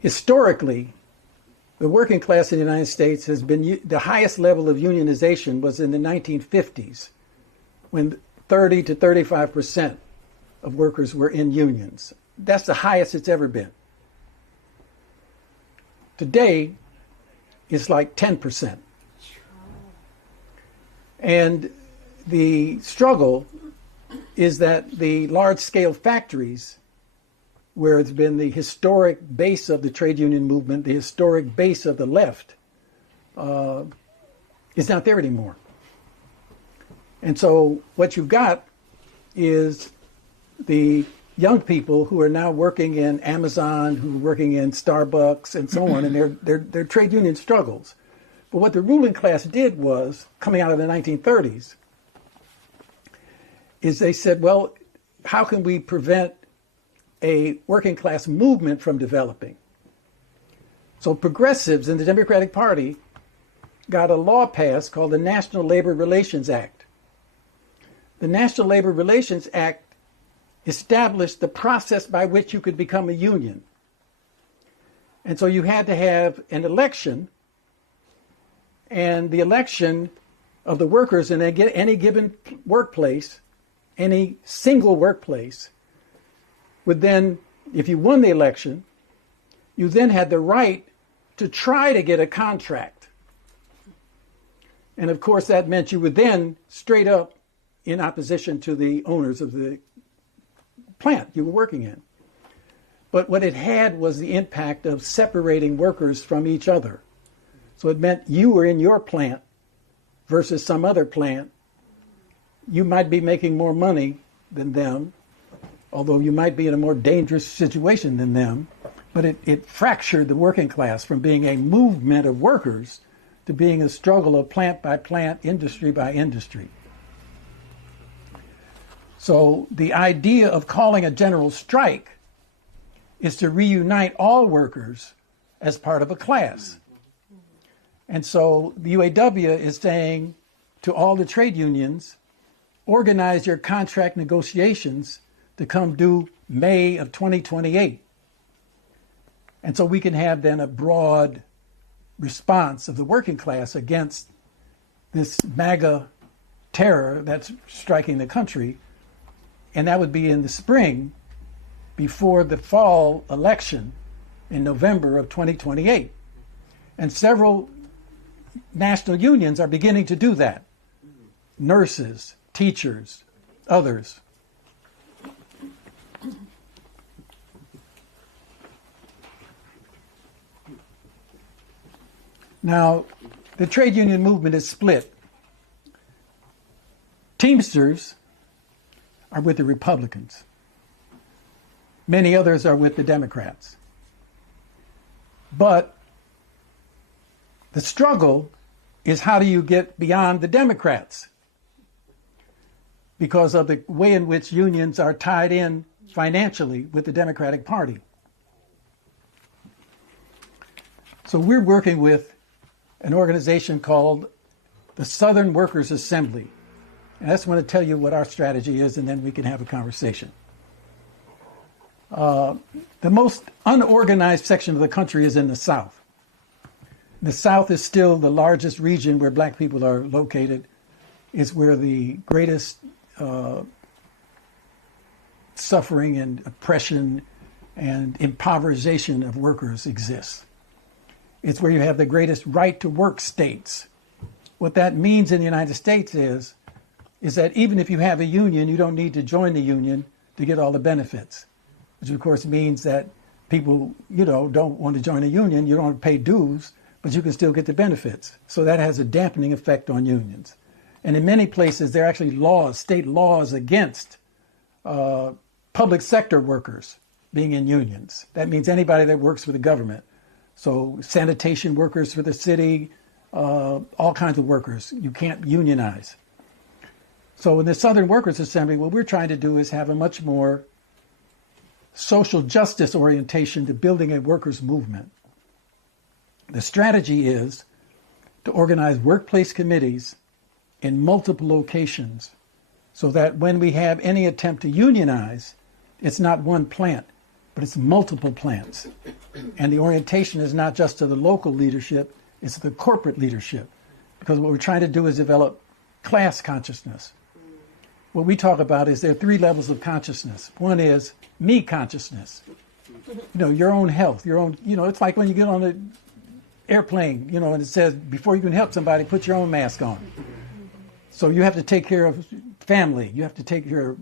Historically, the working class in the United States has been, the highest level of unionization was in the 1950s, when 30 to 35% of workers were in unions. That's the highest it's ever been. Today, it's like 10%. And the struggle is that the large-scale factories, where it's been the historic base of the trade union movement, the historic base of the left, is not there anymore. And so what you've got is the young people who are now working in Amazon, who are working in Starbucks and so on, and their trade union struggles. But what the ruling class did was, coming out of the 1930s, is they said, well, how can we prevent a working class movement from developing? So progressives in the Democratic Party got a law passed called the National Labor Relations Act. The National Labor Relations Act established the process by which you could become a union. And so you had to have an election, and the election of the workers in any given workplace, any single workplace, would then, if you won the election, you then had the right to try to get a contract. And of course, that meant you were then straight up in opposition to the owners of the plant you were working in. But what it had was the impact of separating workers from each other. So it meant you were in your plant versus some other plant. You might be making more money than them, although you might be in a more dangerous situation than them. But it fractured the working class from being a movement of workers to being a struggle of plant by plant, industry by industry. So the idea of calling a general strike is to reunite all workers as part of a class. And so the UAW is saying to all the trade unions, organize your contract negotiations to come due May of 2028. And so we can have then a broad response of the working class against this MAGA terror that's striking the country. And that would be in the spring before the fall election in November of 2028. And several national unions are beginning to do that. Nurses, teachers, others. Now, the trade union movement is split. Teamsters are with the Republicans. Many others are with the Democrats. But the struggle is, how do you get beyond the Democrats? Because of the way in which unions are tied in financially with the Democratic Party. So we're working with an organization called the Southern Workers Assembly. And I just want to tell you what our strategy is, and then we can have a conversation. The most unorganized section of the country is in the South. The South is still the largest region where black people are located. It's where the greatest suffering and oppression and impoverishment of workers exists. It's where you have the greatest right to work states. What that means in the United States is that even if you have a union, you don't need to join the union to get all the benefits, which of course means that people, don't want to join a union. You don't want to pay dues, but you can still get the benefits. So that has a dampening effect on unions. And in many places, there are actually laws, state laws against public sector workers being in unions. That means anybody that works for the government. So sanitation workers for the city, all kinds of workers, you can't unionize. So in the Southern Workers Assembly, what we're trying to do is have a much more social justice orientation to building a workers' movement. The strategy is to organize workplace committees in multiple locations so that when we have any attempt to unionize, it's not one plant, but it's multiple plants. And the orientation is not just to the local leadership, it's the corporate leadership. Because what we're trying to do is develop class consciousness. What we talk about is there are 3 levels of consciousness. One is me consciousness. Your own health, your own, it's like when you get on an airplane, and it says, before you can help somebody, put your own mask on. So you have to take care of family. You have to take care of,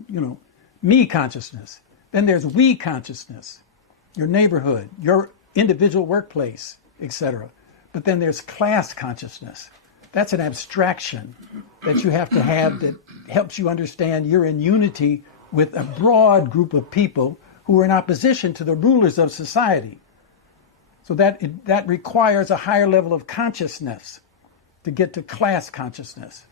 me consciousness. Then there's we consciousness, your neighborhood, your individual workplace, etc. But then there's class consciousness. That's an abstraction that you have to have that helps you understand you're in unity with a broad group of people who are in opposition to the rulers of society. So that requires a higher level of consciousness to get to class consciousness.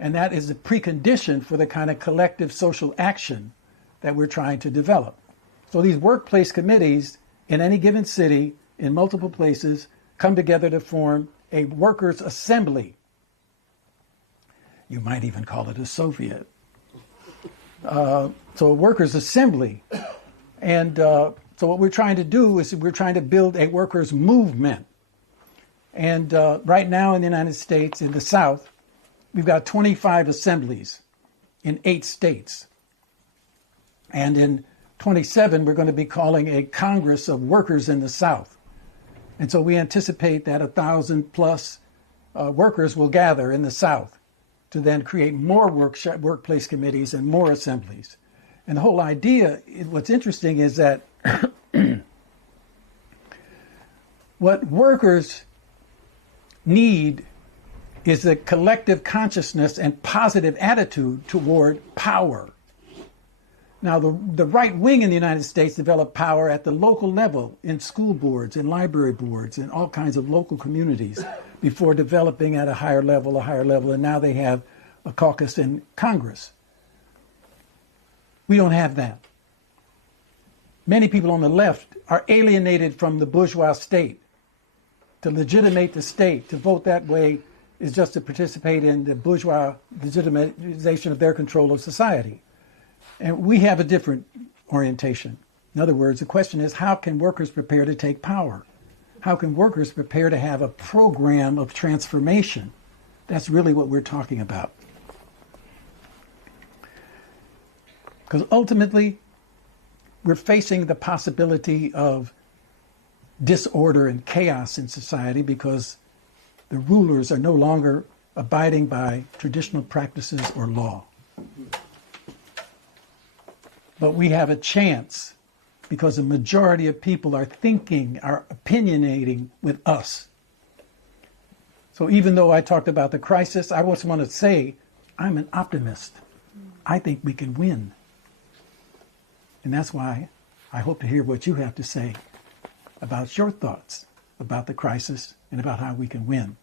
And that is a precondition for the kind of collective social action that we're trying to develop. So these workplace committees in any given city, in multiple places, come together to form a workers' assembly. You might even call it a Soviet. So a workers' assembly. And so what we're trying to do is we're trying to build a workers' movement. And right now in the United States, in the South, we've got 25 assemblies in 8 states. And in 27, we're going to be calling a Congress of Workers in the South. And so we anticipate that 1,000 plus workers will gather in the South to then create more workplace committees and more assemblies. And the whole idea, what's interesting is that what workers need is a collective consciousness and positive attitude toward power. Now, the right wing in the United States developed power at the local level in school boards, in library boards, in all kinds of local communities before developing at a higher level, and now they have a caucus in Congress. We don't have that. Many people on the left are alienated from the bourgeois state. To legitimate the state, to vote that way, is just to participate in the bourgeois legitimization of their control of society. And we have a different orientation. In other words, the question is, how can workers prepare to take power? How can workers prepare to have a program of transformation? That's really what we're talking about. Because ultimately, we're facing the possibility of disorder and chaos in society because the rulers are no longer abiding by traditional practices or law. But we have a chance because a majority of people are thinking, are opinionating with us. So even though I talked about the crisis, I just want to say I'm an optimist. I think we can win. And that's why I hope to hear what you have to say about your thoughts about the crisis and about how we can win.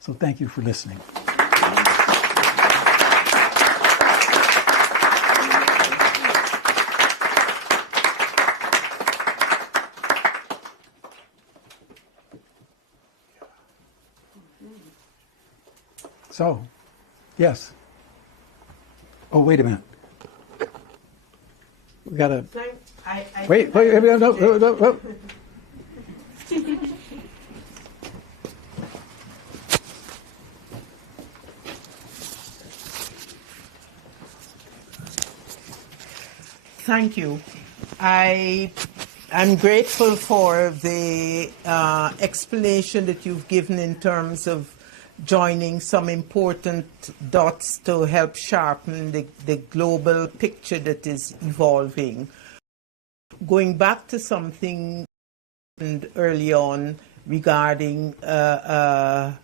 So thank you for listening. So, yes. Oh, wait a minute. We got to... Wait, no. Thank you. I'm grateful for the explanation that you've given in terms of joining some important dots to help sharpen the global picture that is evolving. Going back to something early on regarding the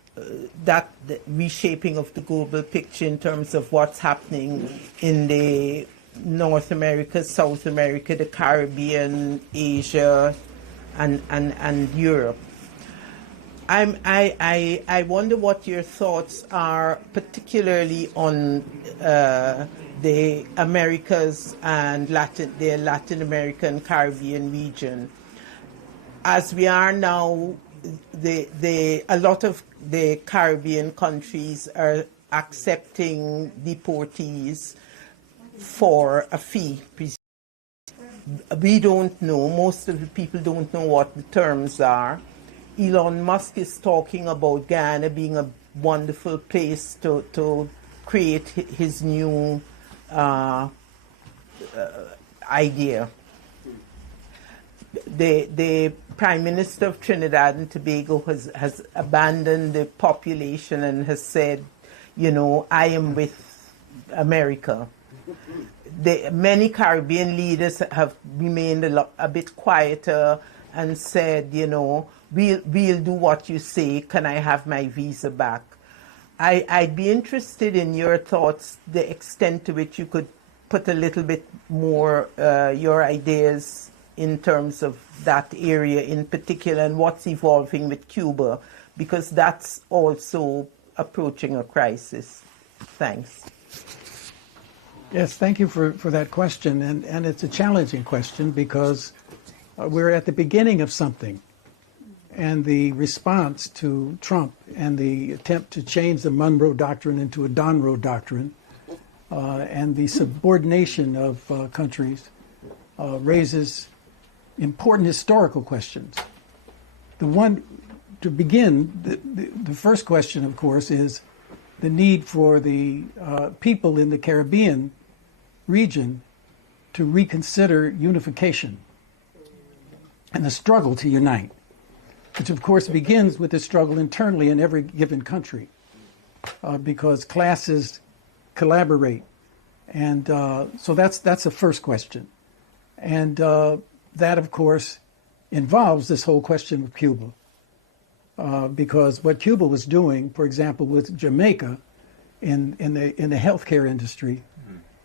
reshaping of the global picture in terms of what's happening in the North America, South America, the Caribbean, Asia, and Europe. I wonder what your thoughts are, particularly on the Americas and the Latin American Caribbean region. As we are now, a lot of the Caribbean countries are accepting deportees for a fee. We don't know, most of the people don't know what the terms are. Elon Musk is talking about Guyana being a wonderful place to create his new idea. The Prime Minister of Trinidad and Tobago has abandoned the population and has said, I am with America. Many Caribbean leaders have remained a bit quieter and said, we'll do what you say. Can I have my visa back? I'd be interested in your thoughts, the extent to which you could put a little bit more your ideas in terms of that area in particular and what's evolving with Cuba, because that's also approaching a crisis. Thanks. Yes, thank you for that question. And it's a challenging question because we're at the beginning of something. And the response to Trump and the attempt to change the Monroe Doctrine into a Donroe Doctrine and the subordination of countries raises important historical questions. The one, to begin, the first question, of course, is the need for the people in the Caribbean region to reconsider unification and the struggle to unite, which of course begins with the struggle internally in every given country, because classes collaborate. And so that's the first question. And that, of course, involves this whole question of Cuba. Because what Cuba was doing, for example, with Jamaica in the healthcare industry,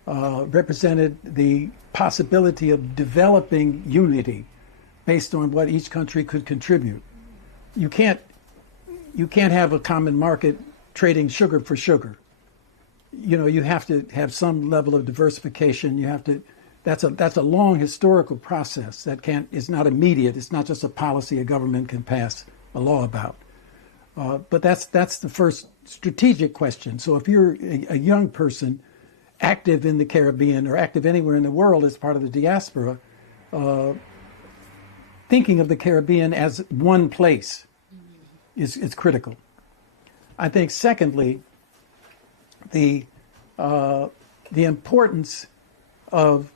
represented the possibility of developing unity based on what each country could contribute. You can't have a common market trading sugar for sugar. You have to have some level of diversification. You have to. That's a long historical process that is not immediate. It's not just a policy a government can pass a law about. But that's the first strategic question. So if you're a young person active in the Caribbean or active anywhere in the world as part of the diaspora, thinking of the Caribbean as one place is critical. I think, secondly, the importance of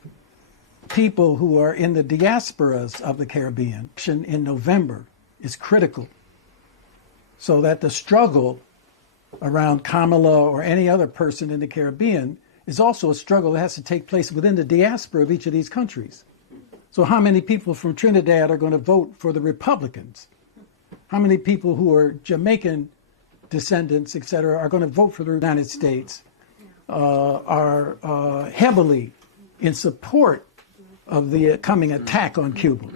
people who are in the diasporas of the Caribbean in November is critical, so that the struggle around Kamala or any other person in the Caribbean is also a struggle that has to take place within the diaspora of each of these countries. So how many people from Trinidad are going to vote for the Republicans? How many people who are Jamaican descendants, et cetera, are going to vote for the United States, are heavily in support of the coming attack on Cuba?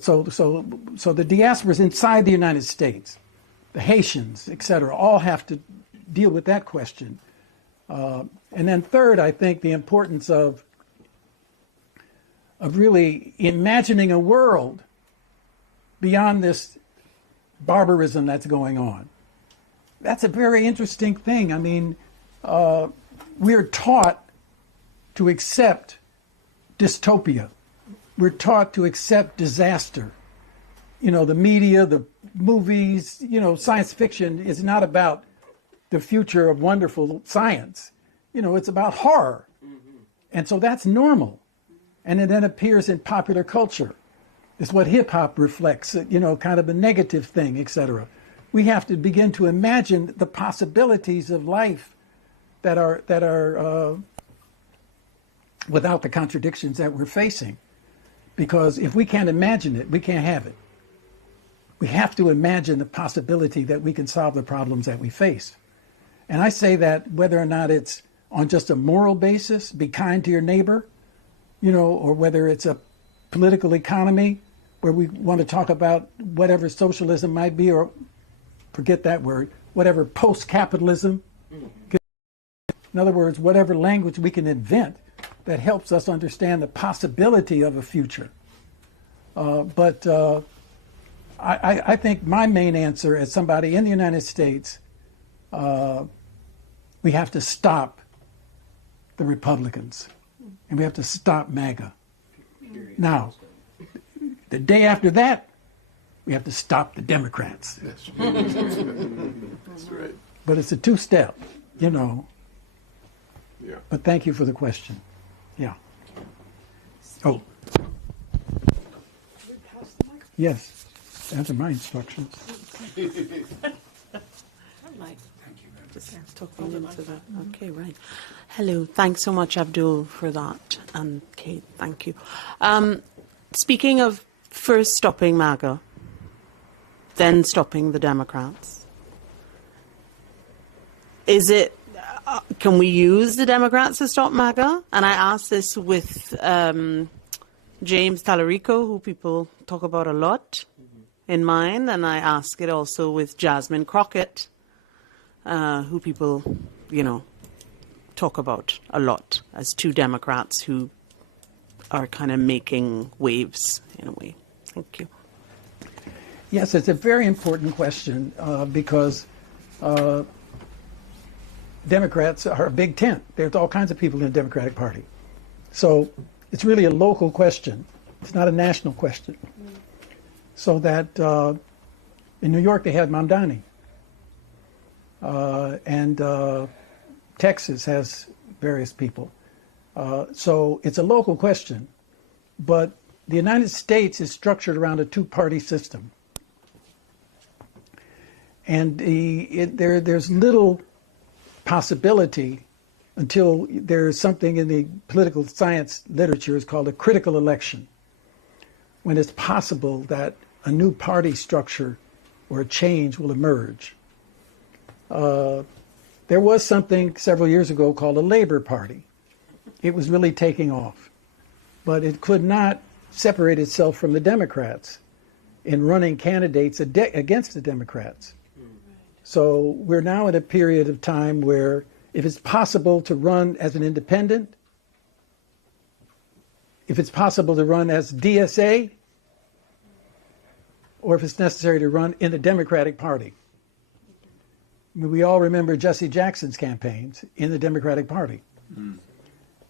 So the diasporas inside the United States, the Haitians, et cetera, all have to deal with that question. And then third, I think the importance of really imagining a world beyond this barbarism that's going on. That's a very interesting thing. I mean, we're taught to accept dystopia. We're taught to accept disaster. You know, the media, the movies, you know, science fiction is not about the future of wonderful science. You know, it's about horror. And so that's normal. And it then appears in popular culture. It's what hip hop reflects, you know, kind of a negative thing, etc. We have to begin to imagine the possibilities of life that are without the contradictions that we're facing. Because if we can't imagine it, we can't have it. We have to imagine the possibility that we can solve the problems that we face. And I say that whether or not it's on just a moral basis, be kind to your neighbor, you know, or whether it's a political economy where we want to talk about whatever socialism might be, or forget that word, whatever post-capitalism. In other words, whatever language we can invent that helps us understand the possibility of a future. But I think my main answer as somebody in the United States, we have to stop the Republicans and we have to stop MAGA. Now, the day after that, we have to stop the Democrats. That's right. But it's a two-step, you know. Yeah. But thank you for the question. Yeah. Oh. Yes. Those are my instructions. Okay, right. Hello. Thanks so much, Abdul, for that. And Kate, thank you. Speaking of first stopping MAGA, then stopping the Democrats, is it, can we use the Democrats to stop MAGA? And I asked this with James Talarico, who people talk about a lot in mind, and I ask it also with Jasmine Crockett, who people, you know, talk about a lot as two Democrats who are kind of making waves in a way. Thank you. Yes, it's a very important question because Democrats are a big tent. There's all kinds of people in the Democratic Party. So it's really a local question. It's not a national question. So that in New York they had Mamdani. And Texas has various people. So it's a local question. But the United States is structured around a two-party system. And there's little possibility until there's something in the political science literature is called a critical election, when it's possible that a new party structure or a change will emerge. There was something several years ago called a Labor Party. It was really taking off, but it could not separate itself from the Democrats in running candidates against the Democrats. So we're now in a period of time where if it's possible to run as an independent, if it's possible to run as DSA, or if it's necessary to run in the Democratic Party. I mean, we all remember Jesse Jackson's campaigns in the Democratic Party.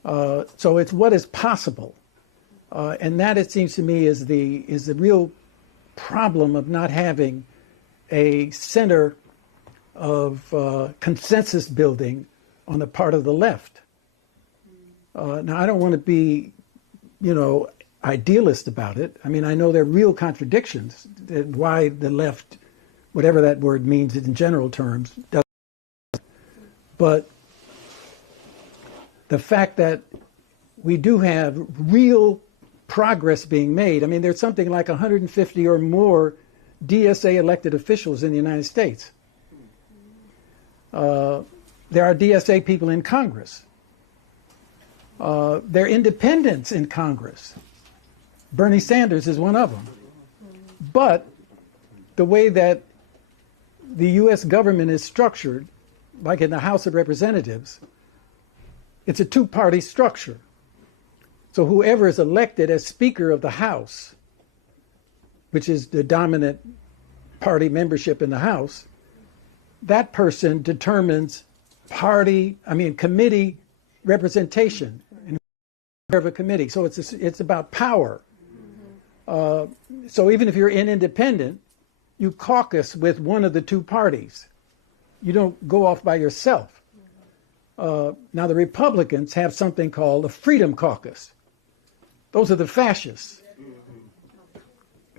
So it's what is possible. And that, it seems to me, is the real problem of not having a center of consensus building on the part of the left. Now, I don't want to be, idealist about it. I mean, I know there are real contradictions that why the left, whatever that word means in general terms, doesn't. But the fact that we do have real progress being made. I mean, there's something like 150 or more DSA elected officials in the United States. There are DSA people in Congress. There are independents in Congress. Bernie Sanders is one of them. But the way that the U.S. government is structured, like in the House of Representatives, it's a two-party structure. So whoever is elected as Speaker of the House, which is the dominant party membership in the House, that person determines committee representation of a committee. So it's about power. So even if you're an independent, you caucus with one of the two parties. You don't go off by yourself. Now the Republicans have something called a Freedom Caucus. Those are the fascists.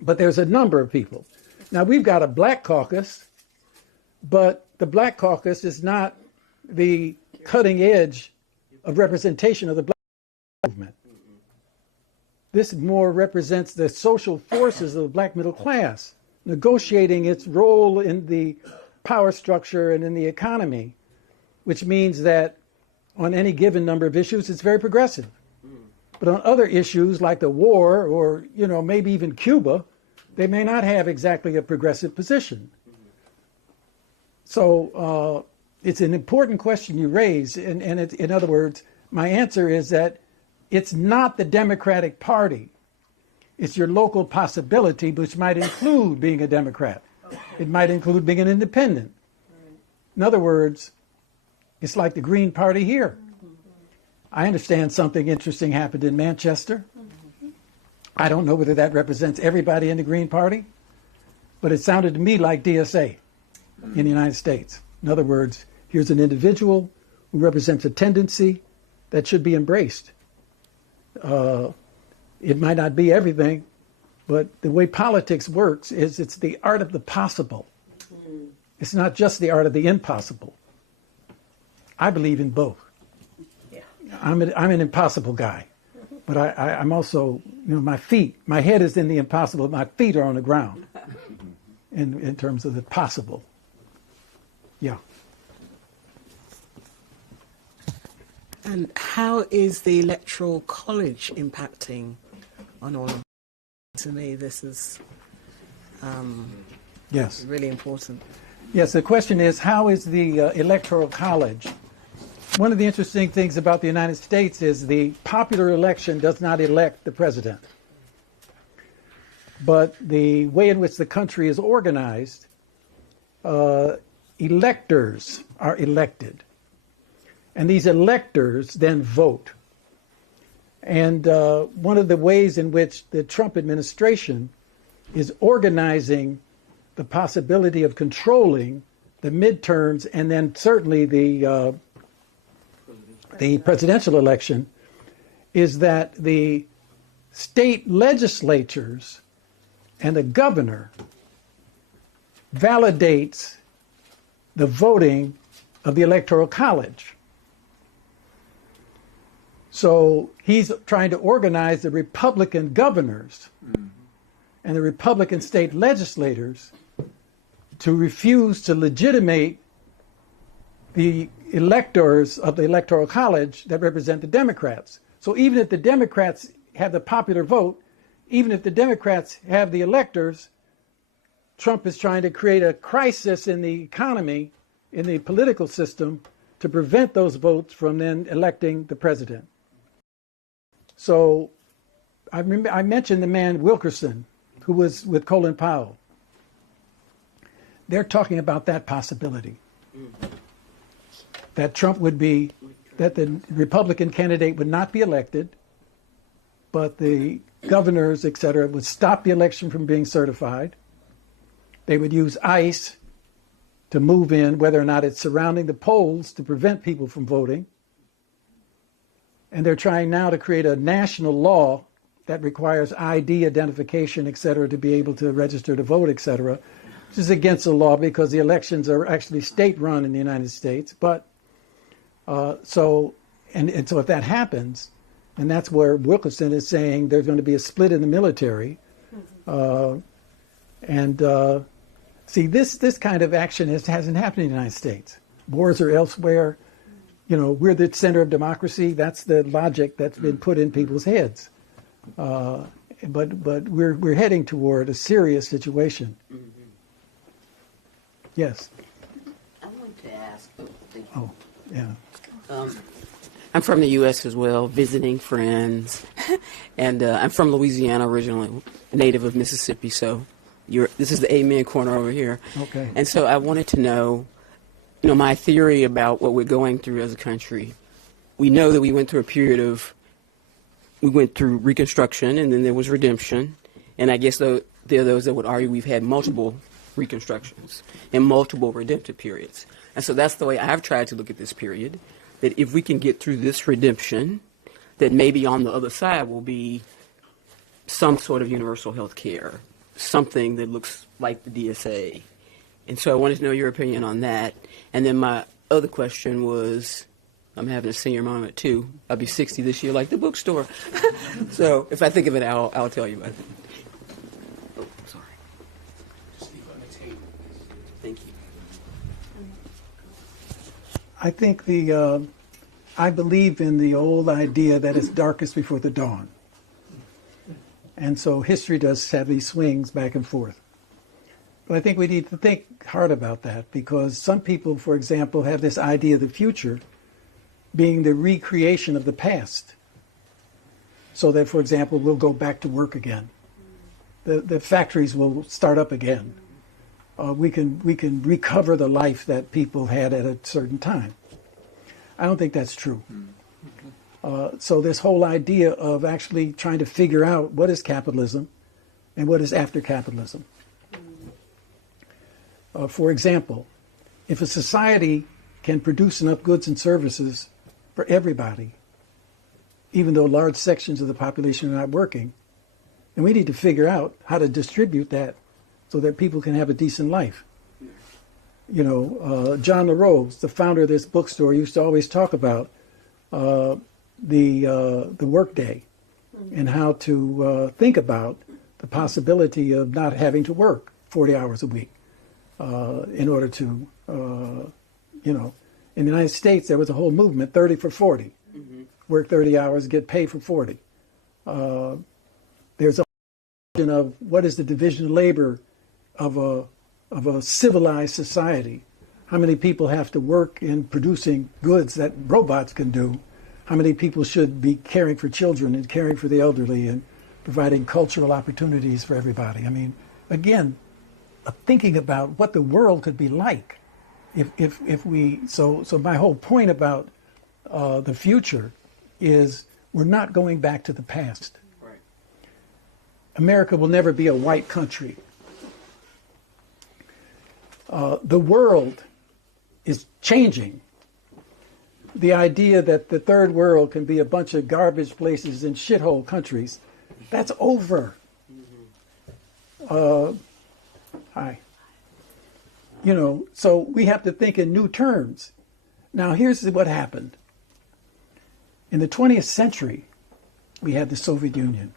But there's a number of people. Now we've got a Black Caucus, but the Black Caucus is not the cutting edge of representation of the Black movement. This more represents the social forces of the Black middle class, negotiating its role in the power structure and in the economy, which means that on any given number of issues, it's very progressive. But on other issues like the war or, maybe even Cuba, they may not have exactly a progressive position. So it's an important question you raise. And in other words, my answer is that it's not the Democratic Party. It's your local possibility, which might include being a Democrat. It might include being an independent. In other words, it's like the Green Party here. I understand something interesting happened in Manchester. I don't know whether that represents everybody in the Green Party, but it sounded to me like DSA in the United States. In other words, here's an individual who represents a tendency that should be embraced. It might not be everything, but the way politics works is it's the art of the possible. It's not just the art of the impossible. I believe in both. I'm an impossible guy, but I'm also, my head is in the impossible, my feet are on the ground in terms of the possible. Yeah. And how is the Electoral College impacting on all of this? To me, this is Yes. really important. Yes, the question is, how is the Electoral College? One of the interesting things about the United States is the popular election does not elect the president. But the way in which the country is organized, electors are elected. And these electors then vote. And one of the ways in which the Trump administration is organizing the possibility of controlling the midterms and then certainly the presidential election is that the state legislatures and the governor validates the voting of the Electoral College. So he's trying to organize the Republican governors and the Republican state legislators to refuse to legitimate the electors of the Electoral College that represent the Democrats. So even if the Democrats have the popular vote, even if the Democrats have the electors, Trump is trying to create a crisis in the economy, in the political system, to prevent those votes from then electing the president. So I mentioned the man Wilkerson, who was with Colin Powell. They're talking about that possibility. That Trump would be that the Republican candidate would not be elected, but the governors, et cetera, would stop the election from being certified. They would use ICE to move in, whether or not it's surrounding the polls to prevent people from voting. And they're trying now to create a national law that requires ID identification, et cetera, to be able to register to vote, et cetera, which is against the law because the elections are actually state-run in the United States. But so if that happens, and that's where Wilkerson is saying there's going to be a split in the military, see, this kind of action hasn't happened in the United States. Wars are elsewhere. You know, we're the center of democracy. That's the logic that's been put in people's heads. But we're heading toward a serious situation. Mm-hmm. Yes. I wanted to ask. Thank you. Oh, yeah. I'm from the U.S. as well, visiting friends, and I'm from Louisiana originally, native of Mississippi. So, this is the Amen corner over here. Okay. And so I wanted to know, you know, my theory about what we're going through as a country. We know that we went through a period of, we went through Reconstruction, and then there was redemption, and I guess there are those that would argue we've had multiple reconstructions and multiple redemptive periods. And so that's the way I've tried to look at this period, that if we can get through this redemption, that maybe on the other side will be some sort of universal health care, something that looks like the DSA. And so I wanted to know your opinion on that. And then my other question was, I'm having a senior moment too. I'll be 60 this year, like the bookstore. So if I think of it, I'll tell you about it. Oh, sorry. Just leave it on the table. Thank you. I think I believe in the old idea that it's darkest before the dawn. And so history does have these swings back and forth. But I think we need to think hard about that, because some people, for example, have this idea of the future being the recreation of the past. So that, for example, we'll go back to work again. The factories will start up again. We can recover the life that people had at a certain time. I don't think that's true. So this whole idea of actually trying to figure out what is capitalism and what is after capitalism. For example, if a society can produce enough goods and services for everybody, even though large sections of the population are not working, then we need to figure out how to distribute that so that people can have a decent life. You know, John LaRose, the founder of this bookstore, used to always talk about the workday and how to think about the possibility of not having to work 40 hours a week in order to, you know, in the United States there was a whole movement, 30 for 40. Mm-hmm. Work 30 hours, get paid for 40. There's a question of what is the division of labor of a civilized society. How many people have to work in producing goods that robots can do? How many people should be caring for children and caring for the elderly and providing cultural opportunities for everybody? I mean, again, thinking about what the world could be like if we, so my whole point about the future is we're not going back to the past. Right. America will never be a white country. The world is changing. The idea that the third world can be a bunch of garbage places and shithole countries, that's over. Hi. You know, so we have to think in new terms. Now, here's what happened. In the 20th century, we had the Soviet Union.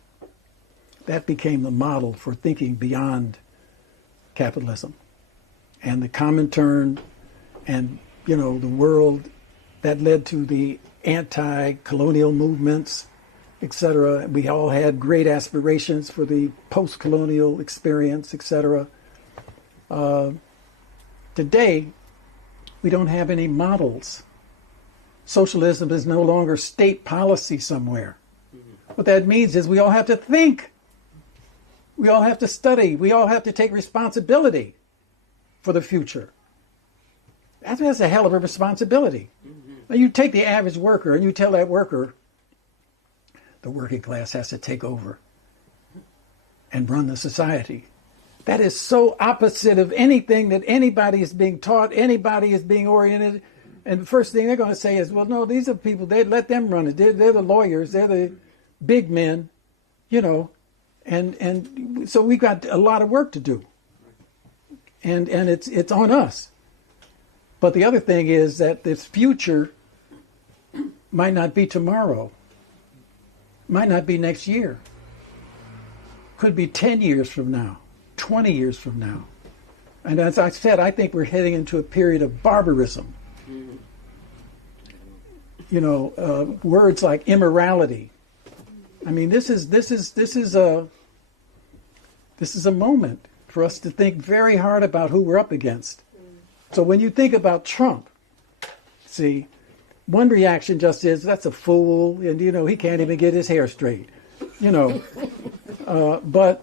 That became the model for thinking beyond capitalism. And the Comintern and, you know, the world that led to the anti-colonial movements, etc. We all had great aspirations for the post-colonial experience, etc. Today, we don't have any models. Socialism is no longer state policy somewhere. What that means is we all have to think. We all have to study. We all have to take responsibility for the future. That's a hell of a responsibility. Now you take the average worker and you tell that worker, the working class has to take over and run the society. That is so opposite of anything that anybody is being taught, anybody is being oriented. And the first thing they're going to say is, well, no, these are people, they let them run it. They're the lawyers, they're the big men, you know. And so we've got a lot of work to do. And it's on us. But the other thing is that this future might not be tomorrow, might not be next year, could be 10 years from now, 20 years from now. And as I said, I think we're heading into a period of barbarism. You know, words like immorality. I mean, this is a moment for us to think very hard about who we're up against. So when you think about Trump, see, one reaction just is, that's a fool, and, you know, he can't even get his hair straight, you know. But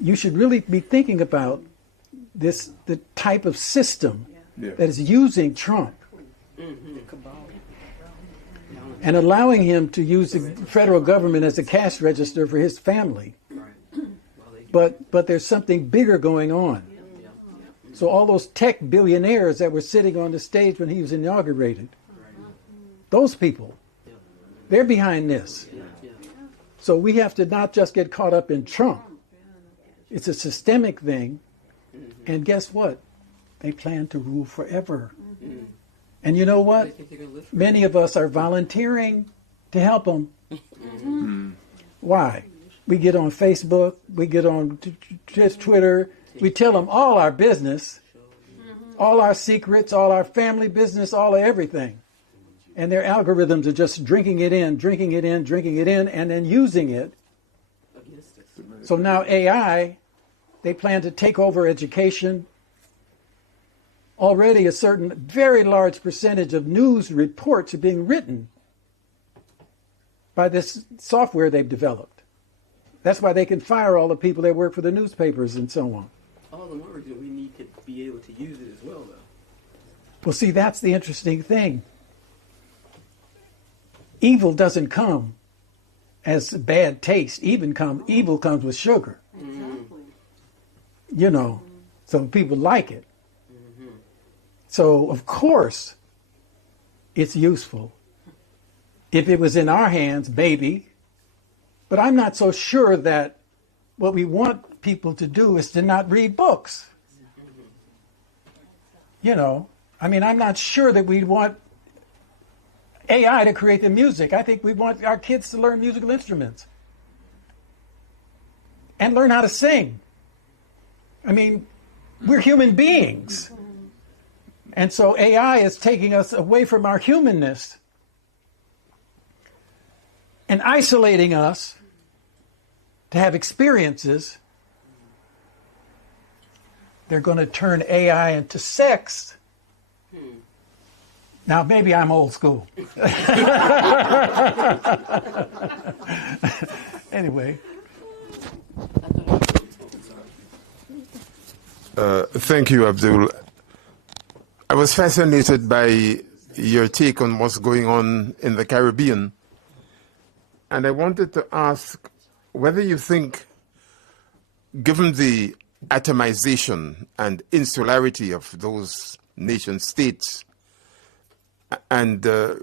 you should really be thinking about the type of system that is using Trump and allowing him to use the federal government as a cash register for his family. But there's something bigger going on. So all those tech billionaires that were sitting on the stage when he was inaugurated, those people, they're behind this. So we have to not just get caught up in Trump. It's a systemic thing. And guess what? They plan to rule forever. And you know what? Many of us are volunteering to help them. Why? We get on Facebook, we get on Twitter, we tell them all our business, all our secrets, all our family business, all of everything. And their algorithms are just drinking it in, and then using it. So now AI, they plan to take over education. Already a certain, very large percentage of news reports are being written by this software they've developed. That's why they can fire all the people that work for the newspapers and so on. All the more reason we need to be able to use it as well, though. Well, see, that's the interesting thing. Evil doesn't come as bad taste. Evil comes with sugar. Exactly. You know, so people like it. So, of course, it's useful. If it was in our hands, maybe. But I'm not so sure that what we want people to do is to not read books. You know, I mean, I'm not sure that we want AI to create the music. I think we want our kids to learn musical instruments and learn how to sing. I mean, we're human beings. And so AI is taking us away from our humanness and isolating us to have experiences. They're going to turn AI into sex. Now, maybe I'm old school. Anyway. Thank you, Abdul. I was fascinated by your take on what's going on in the Caribbean. And I wanted to ask whether you think, given the atomization and insularity of those nation states and their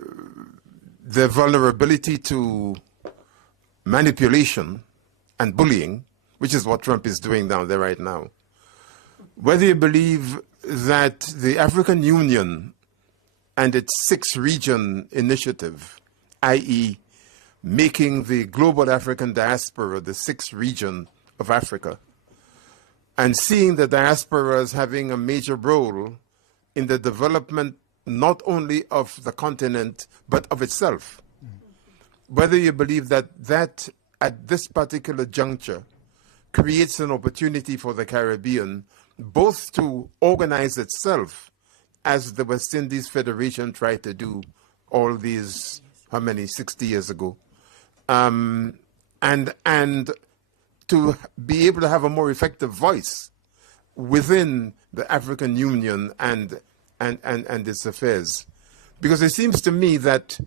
vulnerability to manipulation and bullying, which is what Trump is doing down there right now, whether you believe that the African Union and its six-region initiative, i.e., making the global African diaspora the sixth region of Africa, and seeing the diaspora as having a major role in the development not only of the continent, but of itself. Whether you believe that that, at this particular juncture, creates an opportunity for the Caribbean both to organize itself, as the West Indies Federation tried to do all these, 60 years ago, and to be able to have a more effective voice within the African Union and its affairs. because it seems to me that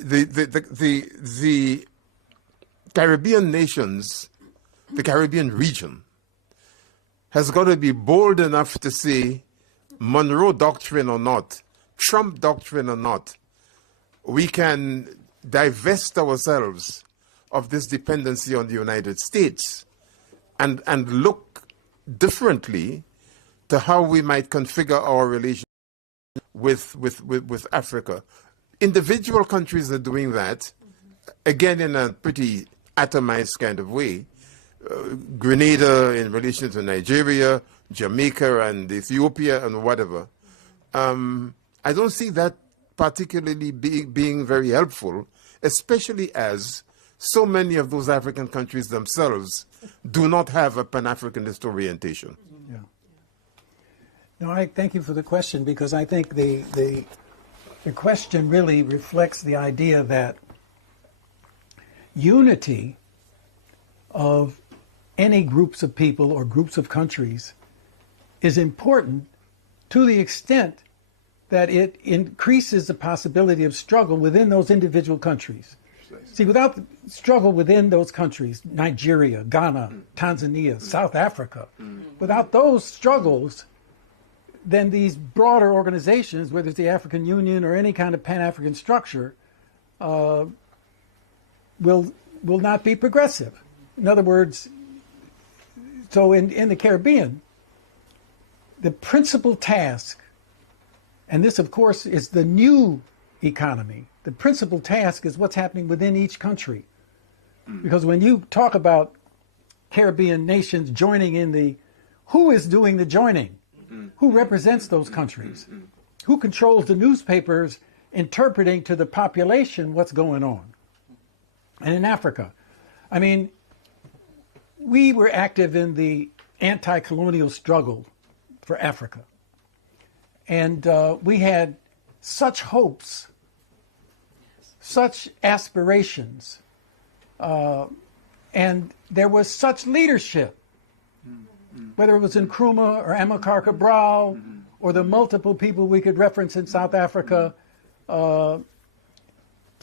the Caribbean nations, the Caribbean region, has got to be bold enough to say, Monroe Doctrine or not, Trump Doctrine or not, we can divest ourselves of this dependency on the United States and look differently to how we might configure our relationship with Africa. Individual countries are doing that, again, in a pretty atomized kind of way. Grenada in relation to Nigeria, Jamaica and Ethiopia and whatever. I don't see that particularly being very helpful, especially as so many of those African countries themselves do not have a Pan-Africanist orientation. Yeah. No, I thank you for the question, because I think the question really reflects the idea that unity of any groups of people or groups of countries is important to the extent that it increases the possibility of struggle within those individual countries. See, without the struggle within those countries, Nigeria, Ghana, Tanzania, South Africa, without those struggles, then these broader organizations, whether it's the African Union or any kind of Pan-African structure, will not be progressive. In other words, so in the Caribbean, the principal task, and this, of course, is the new economy, the principal task is what's happening within each country. Because when you talk about Caribbean nations joining in who is doing the joining? Who represents those countries? Who controls the newspapers interpreting to the population what's going on? And in Africa, I mean, we were active in the anti-colonial struggle for Africa. And we had such hopes, such aspirations, and there was such leadership, whether it was Nkrumah or Amilcar Cabral or the multiple people we could reference in South Africa, for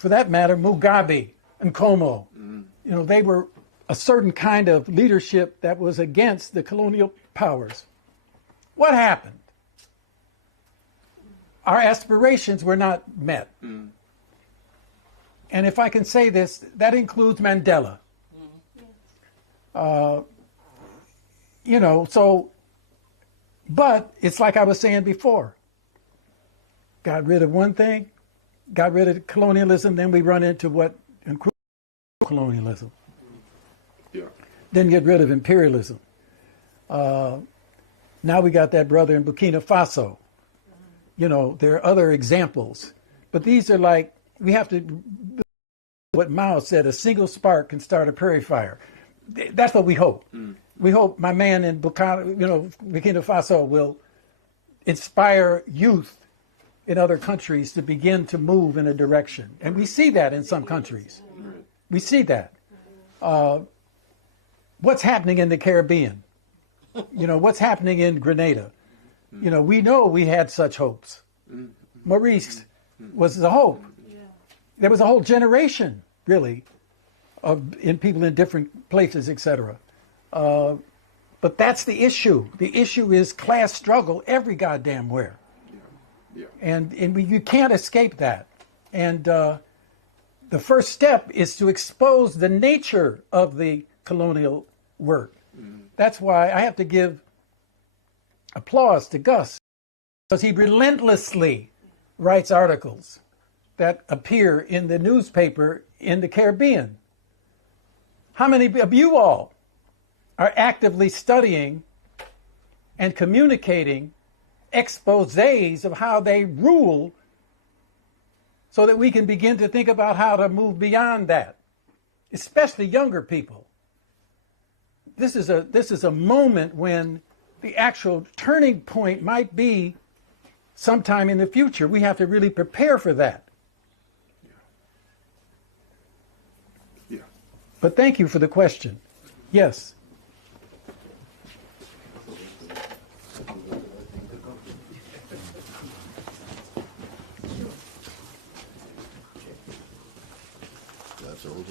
that matter, Mugabe and Nkomo. You know, they were a certain kind of leadership that was against the colonial powers. What happened? Our aspirations were not met. And if I can say this, that includes Mandela. You know, so, but it's like I was saying before. Got rid of one thing, got rid of colonialism, then we run into what includes colonialism. Yeah. Then get rid of imperialism. Now we got that brother in Burkina Faso. You know, there are other examples, but these are like, we have to, what Mao said, a single spark can start a prairie fire. That's what we hope. We hope my man in Burkina Faso will inspire youth in other countries to begin to move in a direction. And we see that in some countries. We see that. What's happening in the Caribbean? You know, what's happening in Grenada? You know, we know we had such hopes. Maurice was the hope. There was a whole generation, really, in people in different places, etc. But that's the issue. The issue is class struggle every goddamn where. And you can't escape that. And the first step is to expose the nature of the colonial work. That's why I have to give applause to Gus, because he relentlessly writes articles that appear in the newspaper in the Caribbean. How many of you all are actively studying and communicating exposés of how they rule so that we can begin to think about how to move beyond that, especially younger people? This is a moment when the actual turning point might be sometime in the future. We have to really prepare for that. Yeah. But thank you for the question. Yes.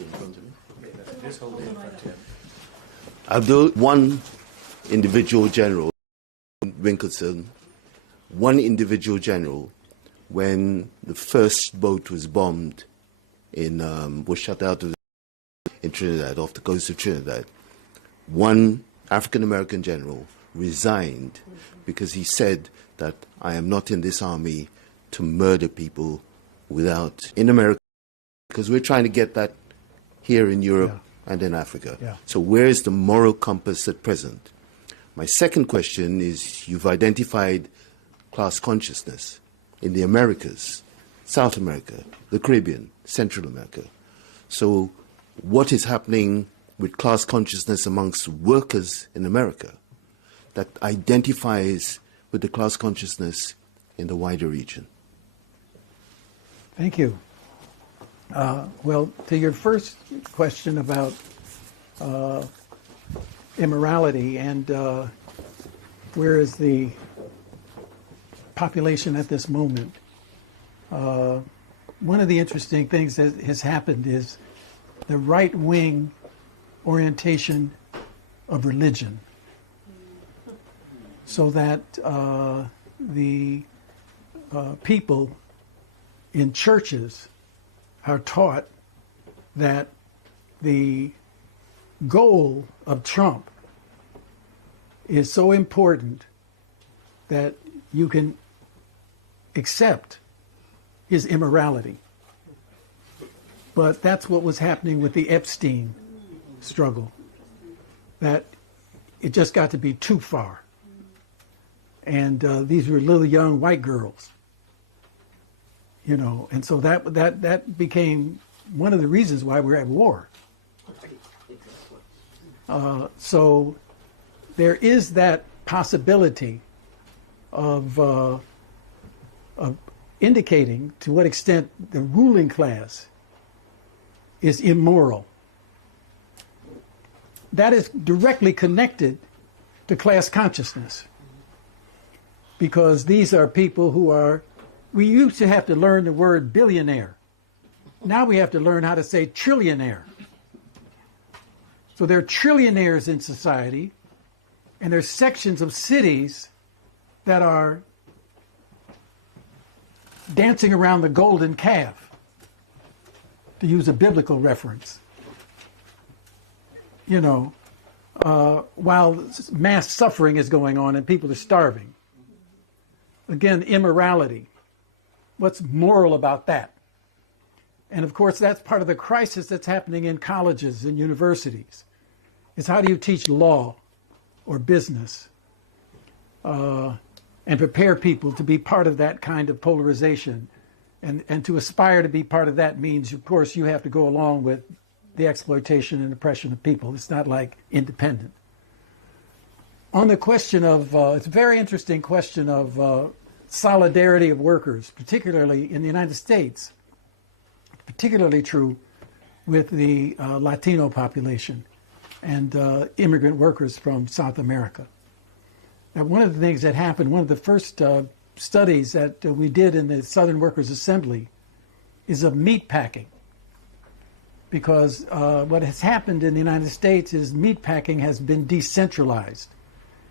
here in front of me. Just hold it in front of him. Abdul, one individual general, Winkleson, one individual general, when the first boat was bombed was shut out in Trinidad, off the coast of Trinidad, one African American general resigned because he said that I am not in this army to murder people in America, because we're trying to get that here in Europe and in Africa. Yeah. So where is the moral compass at present? My second question is, you've identified class consciousness in the Americas, South America, the Caribbean, Central America. So what is happening with class consciousness amongst workers in America that identifies with the class consciousness in the wider region? Thank you. Well, to your first question about immorality and where is the population at this moment, one of the interesting things that has happened is the right-wing orientation of religion, so that the people in churches are taught that the goal of Trump is so important that you can accept his immorality. But that's what was happening with the Epstein struggle, that it just got to be too far. And these were little young white girls, you know, and so that became one of the reasons why we're at war. So there is that possibility of indicating to what extent the ruling class is immoral. That is directly connected to class consciousness, because these are people who are, we used to have to learn the word billionaire. Now we have to learn how to say trillionaire. So there are trillionaires in society, and there's sections of cities that are dancing around the golden calf, to use a biblical reference, you know, while mass suffering is going on and people are starving. Again, immorality. What's moral about that? And of course, that's part of the crisis that's happening in colleges and universities, is how do you teach law or business and prepare people to be part of that kind of polarization. And to aspire to be part of that means, of course, you have to go along with the exploitation and oppression of people. It's not like independent. On the question of, it's a very interesting question of solidarity of workers, particularly in the United States, particularly true with the Latino population and immigrant workers from South America. Now, one of the things that happened, one of the first studies that we did in the Southern Workers Assembly is of meat packing. Because what has happened in the United States is meat packing has been decentralized.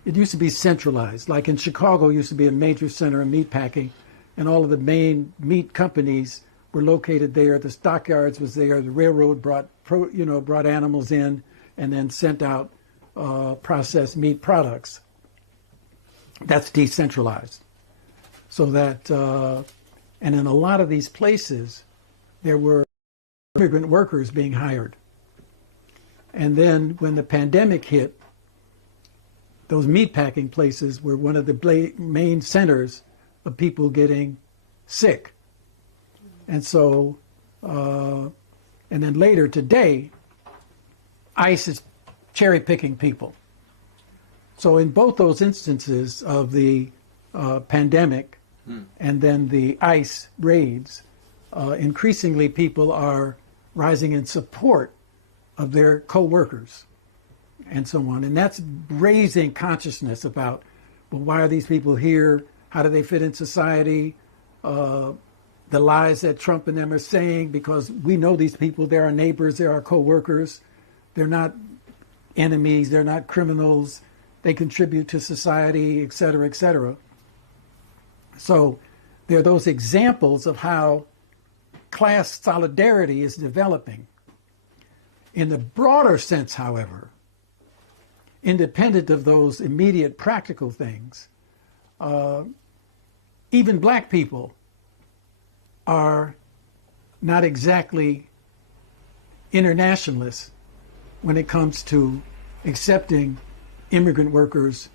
It used to be centralized. Like in Chicago, used to be a major center of meat packing, and all of the main meat companies were located there. The stockyards was there. The railroad brought animals in and then sent out processed meat products. That's decentralized. So that, and in a lot of these places, there were immigrant workers being hired. And then when the pandemic hit, those meatpacking places were one of the main centers of people getting sick. And so, and then later today, ICE is cherry picking people. So in both those instances of the pandemic and then the ICE raids, increasingly people are rising in support of their co-workers and so on. And that's raising consciousness about, well, why are these people here? How do they fit in society? the lies that Trump and them are saying, because we know these people, they're our neighbors, they're our co-workers, they're not enemies, they're not criminals, they contribute to society, et cetera, et cetera. So there are those examples of how class solidarity is developing. In the broader sense, however, independent of those immediate practical things, even black people are not exactly internationalists when it comes to accepting immigrant workers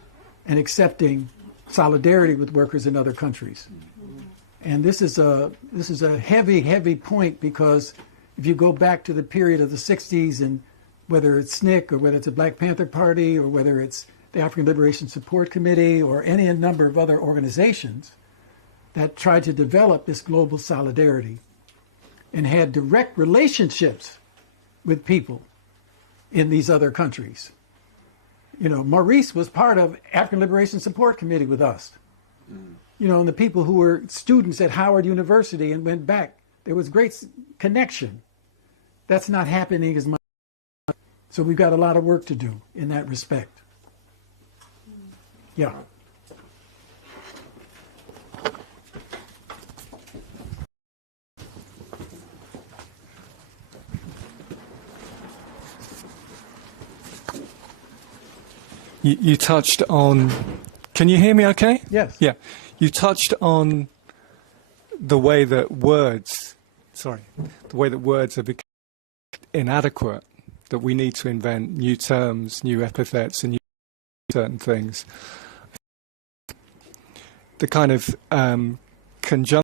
and accepting solidarity with workers in other countries. And this is a heavy, heavy point, because if you go back to the period of the 60s, and whether it's SNCC or whether it's the Black Panther Party or whether it's the African Liberation Support Committee or any number of other organizations that tried to develop this global solidarity and had direct relationships with people in these other countries. You know, Maurice was part of African Liberation Support Committee with us. You know, and the people who were students at Howard University and went back, there was great connection. That's not happening as much. So we've got a lot of work to do in that respect. Yeah. You touched on, can you hear me okay? Yes. Yeah. You touched on the way that words have become inadequate, that we need to invent new terms, new epithets, and new certain things. The kind of conjunction